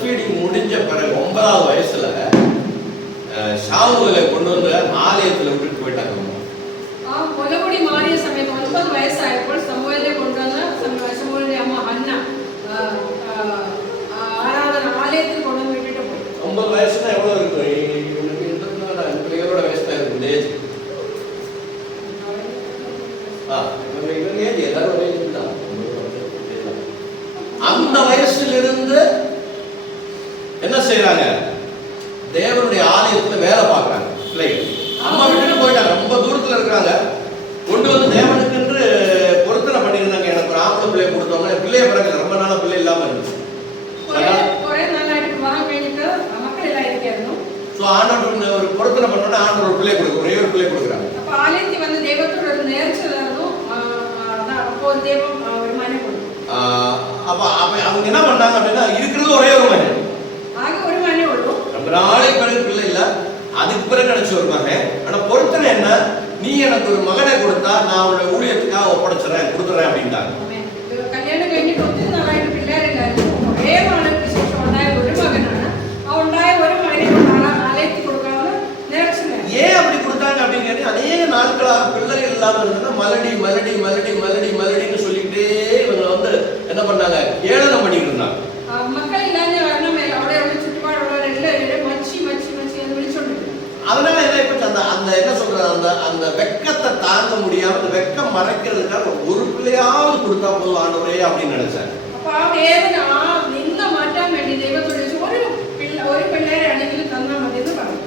Breast feeding முடிஞ்ச பிறகு 9வது வயசுல ஷாமுவேலை கொண்டு வந்து ஆலயத்துல விட்டுட்டு போயிட்டாங்க. മുലകുടി മാറിയ സമയത്ത് 9 വയസ്സായപ്പോൾ സമൂഹത്തെ കൊണ്ടുവന്ന് സമൂഹത്തിന്റെ അമ്മ ഹന്ന ആരാധന ആലയത്തിൽ കൊണ്ടുവന്ന് വിട്ടിട്ട് പോയി. 9 വയസ്സുனா எவ்வளவு இருக்கும்? பிள்ளைகளோட வயசு தான் இருக்கும். ஏஜ் ஏஜ் எல்லாரும் ஒரே ஏஜ் தான். அந்த வயசுலிருந்து என்ன செய்யறாங்க? தேவனுடைய ஆலயத்துல வேலை பார்க்கறாங்க பிள்ளைகள். அம்மா விட்டுட்டு போயிட்டாங்க, ரொம்ப தூரத்துல இருக்கிறாங்க. கொண்டு வந்து தேவனுக்கு என்று பொருத்தனை பண்ணியிருந்தாங்க. எனக்கு ஒரு ஆம்பளை பிள்ளைய கொடுத்தவங்க பிள்ளைய பிறகு ரொம்ப நாளா பிள்ளை இல்லாம இருந்துச்சு. ஆண்டவர் ஒரு பொருத்தனை பண்ணோன்னா ஆண்டவர் ஒரு பிள்ளை கொடுக்கும், ஒரே ஒரு பிள்ளை கொடுக்குறாங்க. அப்ப ஆலயத்துக்கு வந்து தெய்வத்தோட ஒரு நேர்ச்சலாரும் அப்போ தெய்வம் ஒரு மகனை கொடுக்கும். அப்ப அவங்க என்ன பண்ணாங்க அப்படின்னா இருக்கிறது ஒரே ஒரு மகன், ஆக ஒரு மகனே உള്ളൂ. ரொம்ப நாளைக்கு பிறகு பிள்ளை இல்ல, அதுக்கு பிறகு கிடைச்ச ஒரு மகன். ஆனா பொருத்தனை என்ன? நீ எனக்கு ஒரு மகனை கொடுத்தா நான் உன்னுடைய ஊழியத்துக்காக ஒப்படைச்சிடறேன், கொடுத்துறேன் அப்படின்ட்டாங்க. കല്യാണം കഴിഞ്ഞിട്ട് ഒത്തിരി നാളായിട്ട് പിള്ളേരുണ്ടായിരുന്നു. ഒരേ നാളുകൾക്ക് ശേഷം ഉണ്ടായ ഒരു മകനാണ്. ആ ഉണ്ടായ ഒരു മകനെ ആലയത്തിൽ കൊടുക്കാമെന്ന് നേർച്ചയായി. ஏன் அப்படி கொடுத்தாங்க அப்படின்னு கேட்டீங்க, அநேக நாட்களாக பிள்ளைகள் இல்லாம இருந்ததுன்னா மலடி மலடி மலடி மலடி மலடின்னு சொல்லிக்கிட்டே இவங்க வந்து என்ன பண்ணாங்க? ஏளனம் பண்ணிட்டு இருந்தாங்க. மக்கள் இல்லாத காரணம் அവിടെയുള്ള ചുറ്റുപാടുള്ളവരെല്ലാവരും മച്ചി மச்சி மச்சி എന്ന് വിളിച്ചോണ്ടിരുന്നു. அதனால என்ன இப்ப அந்த என்ன சொல்றது, அந்த வெக்கத்தை தாங்க முடியாம அந்த வெக்கம் மறைக்கிறதுக்காக ஒரு பிள்ளையாவது கொடுத்தா போதும் ஆண்டவரே அப்படின்னு நினைச்சாங்க. அப்ப ആ വേദന നിന്ന് മാറ്റാൻ വേണ്ടി ദൈവത്തോട് ഒരു പിള്ളേരെ ആണെങ്കിലും തന്നാ മതി എന്ന് പറഞ്ഞു.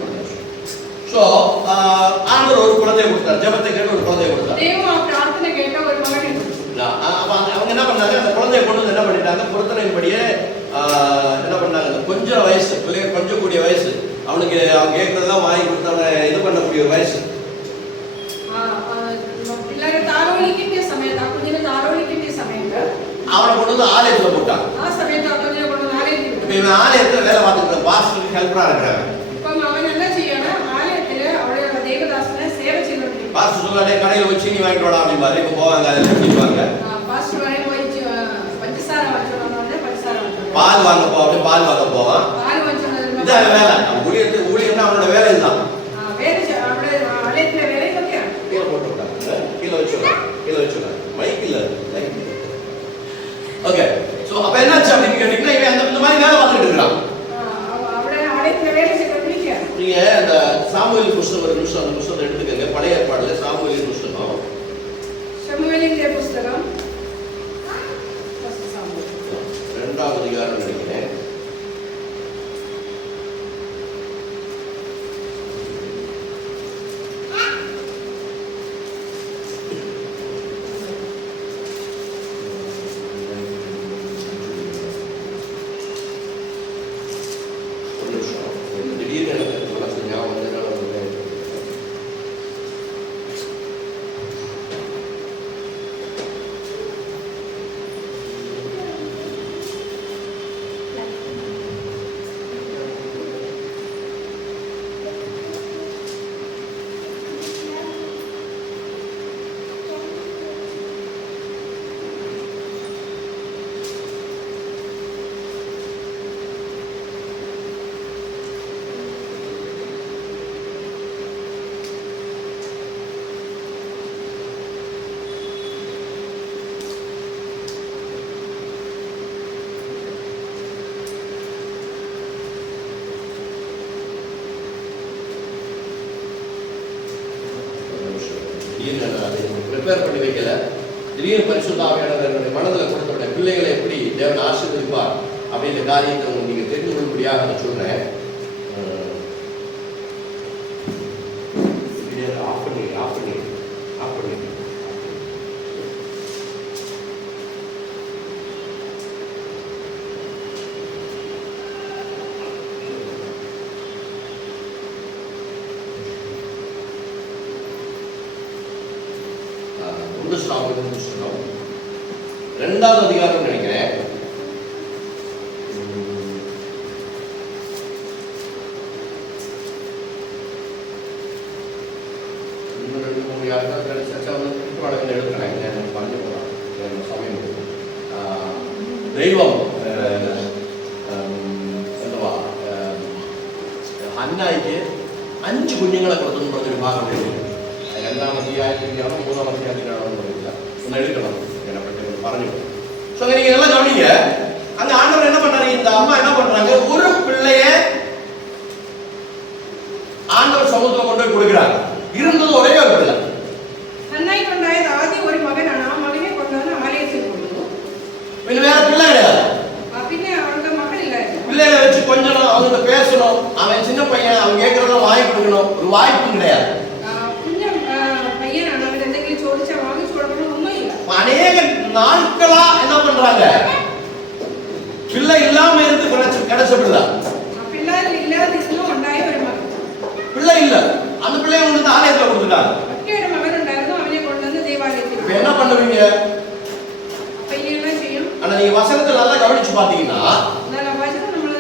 சோ ஆண்டவர் ஒரு குழந்தையை கொடுத்தார், ஜெபத்தை கேட்டு ஒரு குழந்தையை கொடுத்தார். தெய்வம் ஆ பிரார்த்தனை கேட்ட ஒரு மகனை அவங்க என்ன பண்ணாங்க? அந்த குழந்தையை கொண்டு வந்து என்ன பண்ணிட்டாங்க? பொருத்தனையின்படியே என்ன பண்ணாங்க? கொஞ்சம் வயசு பிள்ளைய கொஞ்சம் கூடிய வயசு, அவனுக்கு அவங்க கேட்கறதெல்லாம் வாங்கி கொடுத்தவங்க இது பண்ணக்கூடிய வயசு. பிள்ளைங்க தாரோலிக்கிற சமயத்து குஞ்சின தாரோலிக்கிற சமயத்து அவனை கொண்டு வந்து ஆலயத்துல போட்டாங்க. ஆ சமயத்து குஞ்சின கொண்டு வந்து ஆலயத்துல. இப்ப இவன் ஆலயத்துல வேலை பார்த்துட்டு பாஸ்டருக்கு ஹெல்ப்பரா இருக்கிறாங்க. இப்ப அவன் என்ன செய்யணும்? ஆலயத்துல அவருடைய தேவதாசனை சேவை செய்யணும். பாஸ்டர் சொல்லானே கடையில போய் சீனி வாங்கிட்டு வாடா அப்படிம்பாரு. இப்ப போவாங்க, அதில் செய்வாங்க. பாஸ்டர் வரை போய் பஞ்சசார வச்சோம்னா பஞ்சசார பால் வாங்க போவாங்க, பால் வாங்க போவான். பால் வச்சோம்னா இதான் வேலை. ஊழியர்னா அவனோட வேலை இதுதான். வேலை அவருடைய ஆலயத்துல வேலை ஓகே. கீழே போட்டு விட்டாங்க, கீழே வச்சுடுறாங்க, கீழே வச்சுடுறாங்க. மைக்கில் ஓகே. ஸோ அப்போ என்னாச்சு அப்படின்னு கேட்டீங்கன்னா இவன் அந்த மாதிரி வேலை பார்த்துட்டு இருக்கிறான். அவருடைய ஆலயத்துல வேலை செய்ய பிடிக்க. நீங்க அந்த சாமுவேல் புஸ்தகம் ஒரு நிமிஷம், அந்த புஸ்தகத்தை எடுத்துக்கங்க. பழைய ஏற்பாடுல சாமுவேலின் புஸ்தகம், ஷமுவேலின் புஸ்தகம் 2வது அதிகாரம் நினைக்கிறேன். ப்ரிப்பேர் பண்ணி வைக்கல. திடீர்னு பரிசுத்த ஆவியானவர் என்னுடைய மனதில் கொடுத்த பிள்ளைகளை எப்படி தேவன் ஆசீர்வதிப்பார் அப்படின்ற காரியத்தை நீங்க தெரிந்து கொள்ளும்படியாக நான் சொல்றேன். ஆஃப் பண்ணி ஆஃப் பண்ணி ஆஃப் பண்ணி புஸ்தகம் 2வது அதிகாரம் நினைக்கிறேன். இன்னும் 2-3 யாருக்காவது கிடைச்சா வந்து திருப்பாடங்கள் எழுதுறாங்க. பண்ணி போகிறான் சமயம் தெய்வம் 5 കുഞ്ഞുങ്ങളെ കൊടുത്തെന്ന് പറഞ്ഞൊരു ഭാഗം എഴുതി. 2-ാം അധ്യായത്തിലാണോ 3-ാം അധ്യായത്തിലാണോ എന്ന് അറിയില്ല. ഒന്ന് എഴുതണം, என்னை பற்றி പറഞ്ഞു. ஸோ நீங்க எல்லாம் கவனிங்க. அங்க ஆண்டவர் என்ன பண்றாரு, இந்த அம்மா என்ன பண்றாங்க, ஒரு பிள்ளைய ஆண்டவர் சமூகத்துல கொண்டு போய் கொடுக்குறாங்க. இருந்தது ஒரே ஒரு பிள்ளை. அன்னைக்கு உண்டாயது ஆதி ஒரு மகனான ആ മകനെ കൊണ്ടുവന്ന് ആലയത്തിൽ കൊടുത്തു. പിന്നെ വേറെ പിള്ളை கிடையாது. പിന്നെ അവരുടെ മക്കളില്ലായിരുന്നു. பிள்ளைகளை வச்சு கொஞ்சம் அவங்க பேசணும், அவன் சின்ன பையன், அவன் கேட்கறத வாங்கி கொடுக்கணும், ஒரு வாய்ப்பு கிடையாது. കുഞ്ഞ പയ്യനാണ്, അവർ എന്തെങ്കിലും ചോദിച്ചാൽ വാങ്ങിച്ചു കൊടുക്കണം ഒന്നുമില്ല. அநேக நாட்களா என்ன பண்றாங்க, பிள்ளை இல்லாம இருந்து கிடைச்ச பிள்ளை, പിള്ളേരിൽ ഇല്ലാതിരുന്നു ഉണ്ടായ ഒരു മകൻ. பிள்ளை இல்ல, அந்த பிள்ளைய கொண்டு ஆலயத்துல கொடுத்துட்டாங்க. ഒറ്റയൊരു മകനുണ്ടായിരുന്നു, അവനെ കൊണ്ടുവന്ന് ദേവാലയത്തിൽ. இப்ப என்ன பண்ணுவீங்க? அப்ப என்ன செய்யும்? ஆனா நீங்க வசனத்தை நல்லா கவனிச்சு பாத்தீங்கன்னா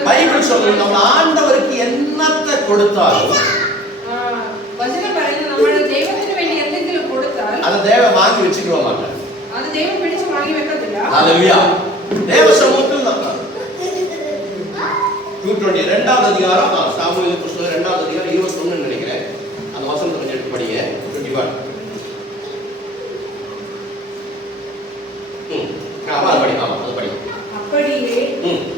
பைபிள் சொல்லுது, நம்ம ஆண்டவருக்கு என்னத்தை கொடுத்தாலும் வசனம் പറയുന്നത് നമ്മൾ ദൈവത്തിന് വേണ്ടി എന്തെങ്കിലും കൊടുത്താൽ அதை தேவன் வாங்கி வச்சுக்க மாட்டார். അത് ദൈവം പിടിച്ച് വാങ്ങി വെക്കത്തില്ല. ஹalleluya. தேவ சமூகத்தில் நம்ம 2:2 அதிகாரம், சாமுவேல் புத்தகம் 2 அதிகாரம் 21 நினைக்கிறேன். அந்த வசனத்தை கொஞ்சம் எடுத்து படிங்க. 21. அது படி. அது படி. அப்படியே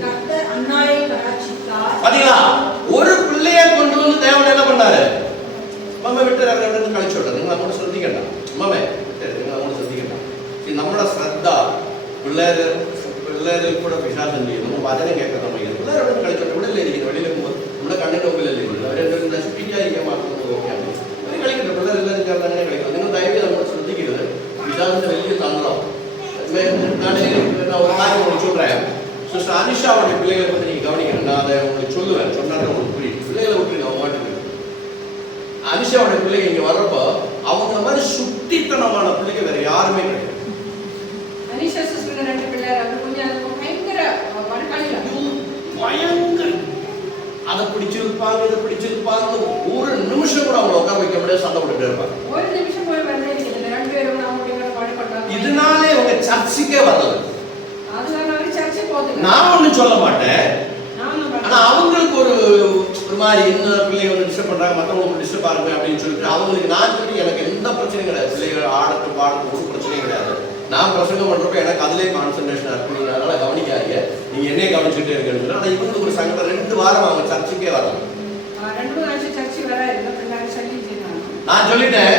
கர்த்தர் அன்னாளை கடாட்சித்தார். பாத்தீங்களா, ஒரு பிள்ளையை கொண்டு வந்து தேவன் என்ன பண்ணாரு, மம்ம விட்டு ரெண்டு கழிச்சு விட்டார். നിങ്ങൾ അങ്ങോട്ട് ശ്രദ്ധിക്കണ്ട, മമ്മേ നിങ്ങൾ അങ്ങോട്ട് ശ്രദ്ധിക്കണ്ട. നമ്മുടെ ശ്രദ്ധ പിള്ളേരിൽ കൂടെ പിശാചം ചെയ്യുന്നു. നമ്മൾ വചനം കേൾക്കാൻ നമ്മൾ പിള്ളേരോട് കളിച്ചോട്ടെ, ഇവിടെ അല്ലേ ഇരിക്കുന്നത്, വെളിയിൽ നമ്മുടെ കണ്ണിന്റെ മുമ്പിലല്ലേ ഇരിക്കുന്നത്, അവരെന്തെങ്കിലും നശിപ്പിക്കാതിരിക്കാൻ മാത്രം നോക്കിയാണ് അവർ കളിക്കട്ടെ. പിള്ളേരെല്ലാവരും ചേർന്ന് അങ്ങനെ കളിക്കണം. നിങ്ങൾ ദയവ് നമ്മൾ ശ്രദ്ധിക്കരുത്, പിശാചിന്റെ വലിയ തന്ത്രം. நான் ஒரு காரியம் உங்களுக்கு சொல்றேன். சிஸ்டர் அனிஷாவுடைய பிள்ளைகளை பற்றி நீங்க கவனிக்கணும். நான் அதை உங்களுக்கு சொல்லுவேன், சொன்னாலும் உங்களுக்கு புரியும். பிள்ளைகளை விட்டு அவங்க மாட்டுக்கு அனிஷாவுடைய பிள்ளைங்க இங்க வர்றப்போ அவங்க மாதிரி சுட்டித்தனமான பிள்ளைங்க வேற யாருமே கிடையாது. அனிஷா சிஸ்டர் 2 பிள்ளைங்க, அது கொஞ்சம் பயங்கர வடகாலில பயங்கர அதை பிடிச்சிருப்பாங்க, இதை பிடிச்சிருப்பாங்க. ஒரு நிமிஷம் கூட அவங்களை உட்கார வைக்க முடியாது, சண்டை போட்டுட்டே இருப்பாங்க. ஒரு நிமிஷம் போய் வரவே இல்லை. 2 பேரும் அவங்க பாடுபட்டாங்க. இதனாலே அவங்க சர்ச்சுக்கே வரல. அதனால அவங்க சர்ச்சுக்கு போகல. நான் ஒன்றும் சொல்ல மாட்டேன், ஆனா அவங்களுக்கு ஒரு மாதிரி என்ன பிள்ளைங்க வந்து டிஸ்டர்ப் பண்றாங்க, மற்றவங்களுக்கு டிஸ்டர்ப் ஆகுங்க அப்படின்னு சொல்லிட்டு அவங்களுக்கு நான் சொல்லி எனக்கு எந்த பிரச்சனையும் கிடையாது. பிள்ளைகள் ஆடட்டும் பாடட்டும், ஒரு பிரச்சனையும் கிடையாது. நான் பிரசங்கம் பண்றப்ப எனக்கு அதுலேயே கான்சன்ட்ரேஷன் இருக்கு. நீங்க அதனால கவனிக்காதீங்க, நீங்க என்னையே கவனிச்சுட்டே இருக்கீங்க. ஆனா இவங்களுக்கு ஒரு சங்கடம். 2 வாரம் அவங்க சர்ச்சுக்கே வரல. 2 நாள் சர்ச்சுக்கு வர இல்லை, பிள்ளைங்க சொல்லி நான் சொல்லிட்டேன்,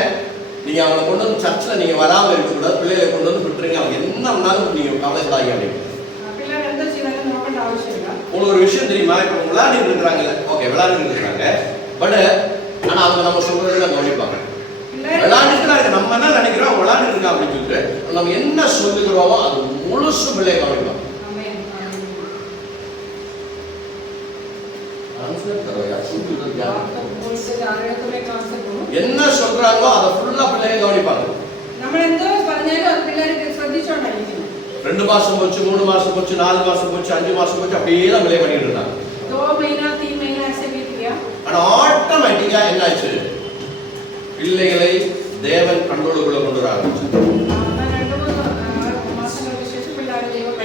நீங்க அவங்களை கொண்டு வந்து சர்ச்சில் நீங்க வராமல் இருக்கக்கூடாது, பிள்ளைகளை கொண்டு வந்து விட்டுருங்க, அவங்க என்ன பண்ணாலும் நீங்க கவலைப்படாதீங்க அப்படின்னு. உங்களுக்கு ஒரு விஷயம் தெரியுமா, இப்போ விளையாடிட்டு இருக்கிறாங்கல்ல, ஓகே விளையாடிட்டு இருக்கிறாங்க, பட் ஆனா அவங்க நம்ம சொல்றதுல கவனிப்பாங்க. விளையாடிட்டு நம்ம என்ன நினைக்கிறோம், விளையாடிட்டு இருக்கா அப்படின்னு சொல்லிட்டு நம்ம என்ன சொல்லுகிறோமோ அது முழுசு பிள்ளையை கவனிப்பாங்க. என்ன சொல்றாங்களோ அதை ஃபுல்லா பிள்ளைங்க கவனிப்பாங்க. நம்ம எந்தோ പറഞ്ഞാലും அது பிள்ளைகளுக்கு ശ്രദ്ധിച്ചോണ്ടായിരിക്കും. 2 மாசம் போச்சு, 3 மாசம் போச்சு, 4 மாசம் போச்சு, 5 மாசம் போச்சு, அப்படியே தான் பிள்ளை பண்ணிட்டு இருந்தாங்க. 2 महीना 3 महीना ऐसे बीत गया. ஆனா ஆட்டோமேட்டிக்கா என்னாச்சு, பிள்ளைகளை தேவன் கண்ட்ரோலுக்குள்ள கொண்டு வர ஆரம்பிச்சார்.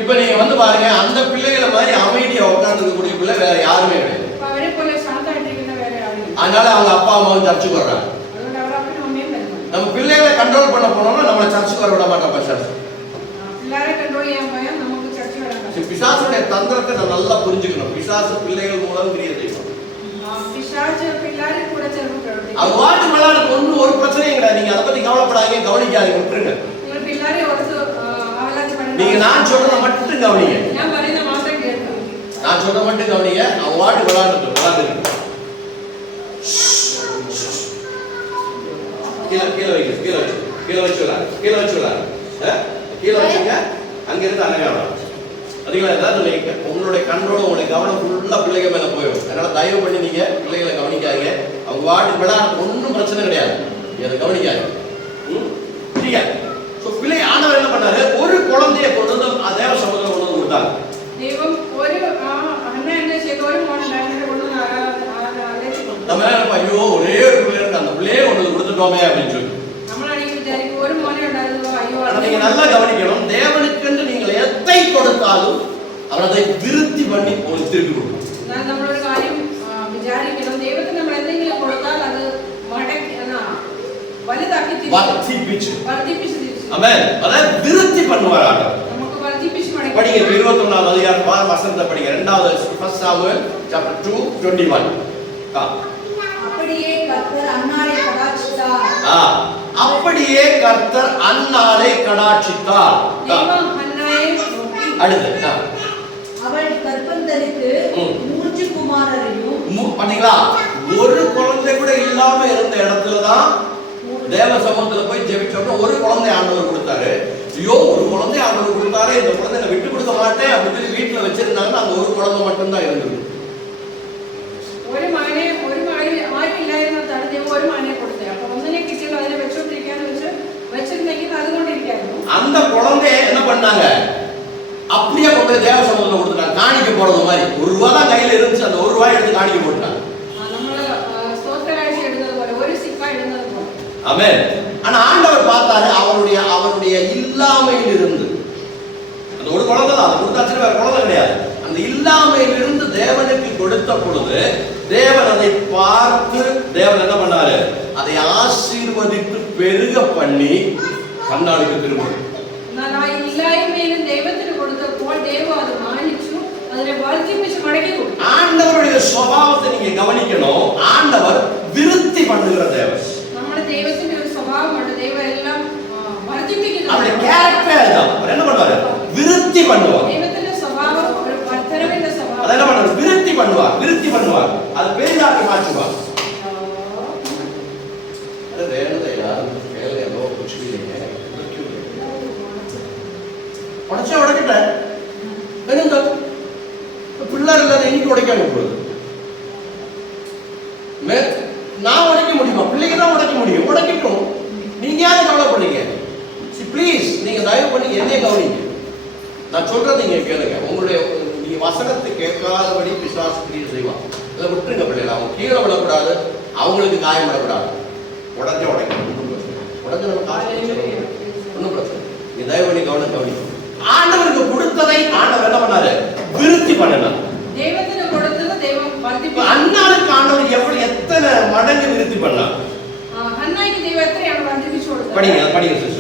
இப்ப நீங்க வந்து பாருங்க, அந்த பிள்ளைகளை மாதிரி அமைதியா உட்கார்ந்துக்கூடிய பிள்ளை வேற யாருமே கிடையாது. அவரே போல சாந்தாட்டிருக்கிற வேற யாரும் இல்லை. அதனால அவங்க அப்பா அம்மாவும் சர்ச்சுக்கு வர்றாங்க. நம்ம பிள்ளைகளை கண்ட்ரோல் பண்ண போனோம்னா நம்மளை சர்ச்சுக்கு வர விட மாட்டோம். பிள்ளைகளை கண்ட்ரோல் செய்ய போய் நமக்கு சர்ச்சுக்கு வர மாட்டோம். பிசாசுடைய தந்திரத்தை நம்ம நல்லா புரிஞ்சுக்கணும். பிசாசு பிள்ளைகள் மூலம் கிரியை செய்யும். பிசாசு பிள்ளைகளை கூட சேர்ந்து பிரவர்த்தி. அது வாட்டு விளையாட ஒன்றும் ஒரு பிரச்சனையும் கிடையாது. நீங்க அதை பத்தி கவலைப்படாதீங்க, கவனிக்காதீங்க, விட்டுருங்க. உங்க பிள்ளைகளை ஒரு ஆராய்ச்சி பண்ணி நீங்க நான் சொல்றத மட்டும் கவனிங்க. நான் പറയുന്ന മാത്രം കേൾക്കുക. நான் சொல்றத மட்டும் கவனிங்க. அவங்க வாட்டு விளையாடுறது கீழே வைங்க, கீழே வச்சுங்க. அங்க இருந்து அழகாக அதுங்களா ஏதாவது உங்களுடைய கண்ட்ரோல், உங்களுடைய கவனம் ஃபுல்லா பிள்ளைங்க மேல போயிடும். அதனால தயவு பண்ணி நீங்க பிள்ளைகளை கவனிக்காதீங்க. அவங்க வாட்டு விளையாட ஒன்றும் பிரச்சனை கிடையாது, அதை கவனிக்காது. பிள்ளை ஆனவர் என்ன பண்ணாரு, ஒரு குழந்தைய கொண்டு வந்து தேவ சமூகத்தில் கொண்டு வந்து கொடுத்தாங்க. நம்ம ஐயோ ஒரே ஒரு பிள்ளை இருக்கு, அந்த பிள்ளையே கொண்டு வந்து கொடுத்துட்டோமே அப்படின்னு சொல்லி நீங்க நல்லா கவனிக்கணும். தேவனுக்கு நீங்கள் எதை கொடுத்தாலும் அவர் அதை விருத்தி பண்ணி ஒரு திருப்பி கொடுக்கணும். വിചാരിക്കണം ദൈവത്തിന് നമ്മൾ എന്തെങ്കിലും കൊടുത്താൽ അത് മടക്കി വലുതാക്കി വർദ്ധിപ്പിച്ച് വർദ്ധിപ്പിച്ച് ஆமென் அத விருத்தி பண்ணுவார் ஆண்டவர் നമുക്ക് വർദ്ധിപ്പിച്ച് മടക്കി படிங்க 21வது அதிகாரம் வசனத்தை படிங்க இரண்டாவது ஃபர்ஸ்ட் சாமுவேல் chapter 2:21 அப்படியே கர்த்தர் அன்னாரை கடாட்சித்தார் அப்படியே கர்த்தர் அன்னாரை கடாட்சித்தார் ദൈവം ഹന്നായെ നോക്കി அடுத்து அவள் கர்ப்பம் தரித்து 3 குமாரரையும் பாத்தீங்களா ஒரு குழந்தை கூட இல்லாம இருந்த இடத்துல தான் தேவ சமூகத்துல போய் ஜெபிச்சோம்னா ஒரு குழந்தை ஆண்டவர் கொடுத்தாரு. ஐயோ ஒரு குழந்தை ஆண்டவர் கொடுத்தாரு, இந்த குழந்தை நான் விட்டு கொடுக்க மாட்டேன் அப்படின்னு சொல்லி வீட்டுல வச்சிருந்தாங்கன்னா அந்த ஒரு குழந்தை மட்டும்தான் இருந்தது. ഒരു മകനെ ആരും ഇല്ലായിരുന്ന ദൈവം ഒരു മകനെ കൊടുത്തേ. അപ്പൊ ഒന്നിനെ കിട്ടിയല്ലോ അതിനെ വെച്ചോണ്ടിരിക്കാന്ന് വെച്ചിരുന്നെങ്കിൽ അതുകൊണ്ടിരിക്കായിരുന്നു. அந்த குழந்தைய என்ன பண்ணாங்க, அப்படியே கொண்டு தேவ சமூகத்துல கொடுத்துட்டாங்க. காணிக்க போறது மாதிரி ஒரு ரூபா தான் கையில இருந்துச்சு, அந்த ஒரு ரூபாய் எடுத்து காணிக்க போட்டாங்க. നമ്മള് സ്തോത്ര കാഴ്ച ഇടുന്നത് പോലെ ഒരു സിപ്പ ഇടുന്നത് പോലെ. ஆமென். ஆனா ஆண்டவர் பார்த்தாரு அவருடைய இல்லாமையில் இருந்து, அந்த ஒரு குழந்தை தான், அது கொடுத்தாச்சு வேற குழந்தை கிடையாது. அந்த இல்லாமையில் இருந்து தேவனுக்கு கொடுத்த பொழுது தேவன் அதை பார்த்து தேவன் என்ன பண்ணாரு, அதை ஆசீர்வதித்து பெருக பண்ணி கண்ணாடிக்கு திரும்ப. എന്നാൽ ആ ഇല്ലായ്മയിലും ദൈവത്തിന് കൊടുത്തപ്പോൾ ദൈവം അത് മാനിച്ചു, അതിനെ വർദ്ധിപ്പിച്ച് മടക്കി കൊടുത്തു. ஆண்டவருடைய சுபாவத்தை நீங்க கவனிக்கணும். ஆண்டவர் விருத்தி பண்ணுகிற தேவன். നമ്മുടെ ദൈവത്തിന്റെ ഒരു സ്വഭാവമുണ്ട്, ദൈവം എല്ലാം വർദ്ധിപ്പിക്കുന്നു. அவருடைய கேரக்டர் தான். அவர் என்ன பண்ணுவாரு, விருத்தி பண்ணுவார். ദൈവത്തിന്റെ സ്വഭാവം ഒരു വർദ്ധനവിന്റെ സ്വഭാവം. அதை என்ன பண்ணுவார், விருத்தி பண்ணுவார். அது பெரிதாக்கி மாற்றுவார். அது வேணுதே யார் கேளேலோ कुछ भी नहीं है, क्यों உடைச்சா உடைக்கட்ட வேணுங்க பிள்ளைகள் இல்லாத இன்னைக்கு உடைக்காம போகுது. நான் உடைக்க முடியுமா, பிள்ளைங்க தான் உடைக்க முடியும், உடைக்கட்டும். நீங்க யாரும் கவலைப்படுறீங்க? ப்ளீஸ் நீங்க தயவு பண்ணி என்னைய கவனிங்க, நான் சொல்றது நீங்க கேளுங்க. உங்களுடைய நீங்க வசனத்தை கேட்காதபடி பிசாசு கிரியை செய்வான். இதை விட்டுருங்க பிள்ளைகள், அவங்க கீழே விடக்கூடாது, அவங்களுக்கு காயம் விடக்கூடாது. உடைக்கணும், உடஞ்ச நம்ம காயம் ஒன்றும் பிரச்சனை. நீங்க தயவு பண்ணி கவனிங்க. ஆண்டவருக்கு கொடுத்ததை ஆண்டவர் என்ன பண்ணாரு, விருத்தி பண்ணலாம். ദൈവത്തിന് കൊടുത്തത് ദൈവം വർദ്ധിപ്പിച്ചു. அன்னாருக்கு ஆண்டவர் எத்தனை மடங்கு விருத்தி பண்ணலாம். ഹന്നായിക്ക് ദൈവം എത്രയാണ് വർദ്ധിപ്പിച്ചു കൊടുത്തത്? படிங்க சிஸ்டர்.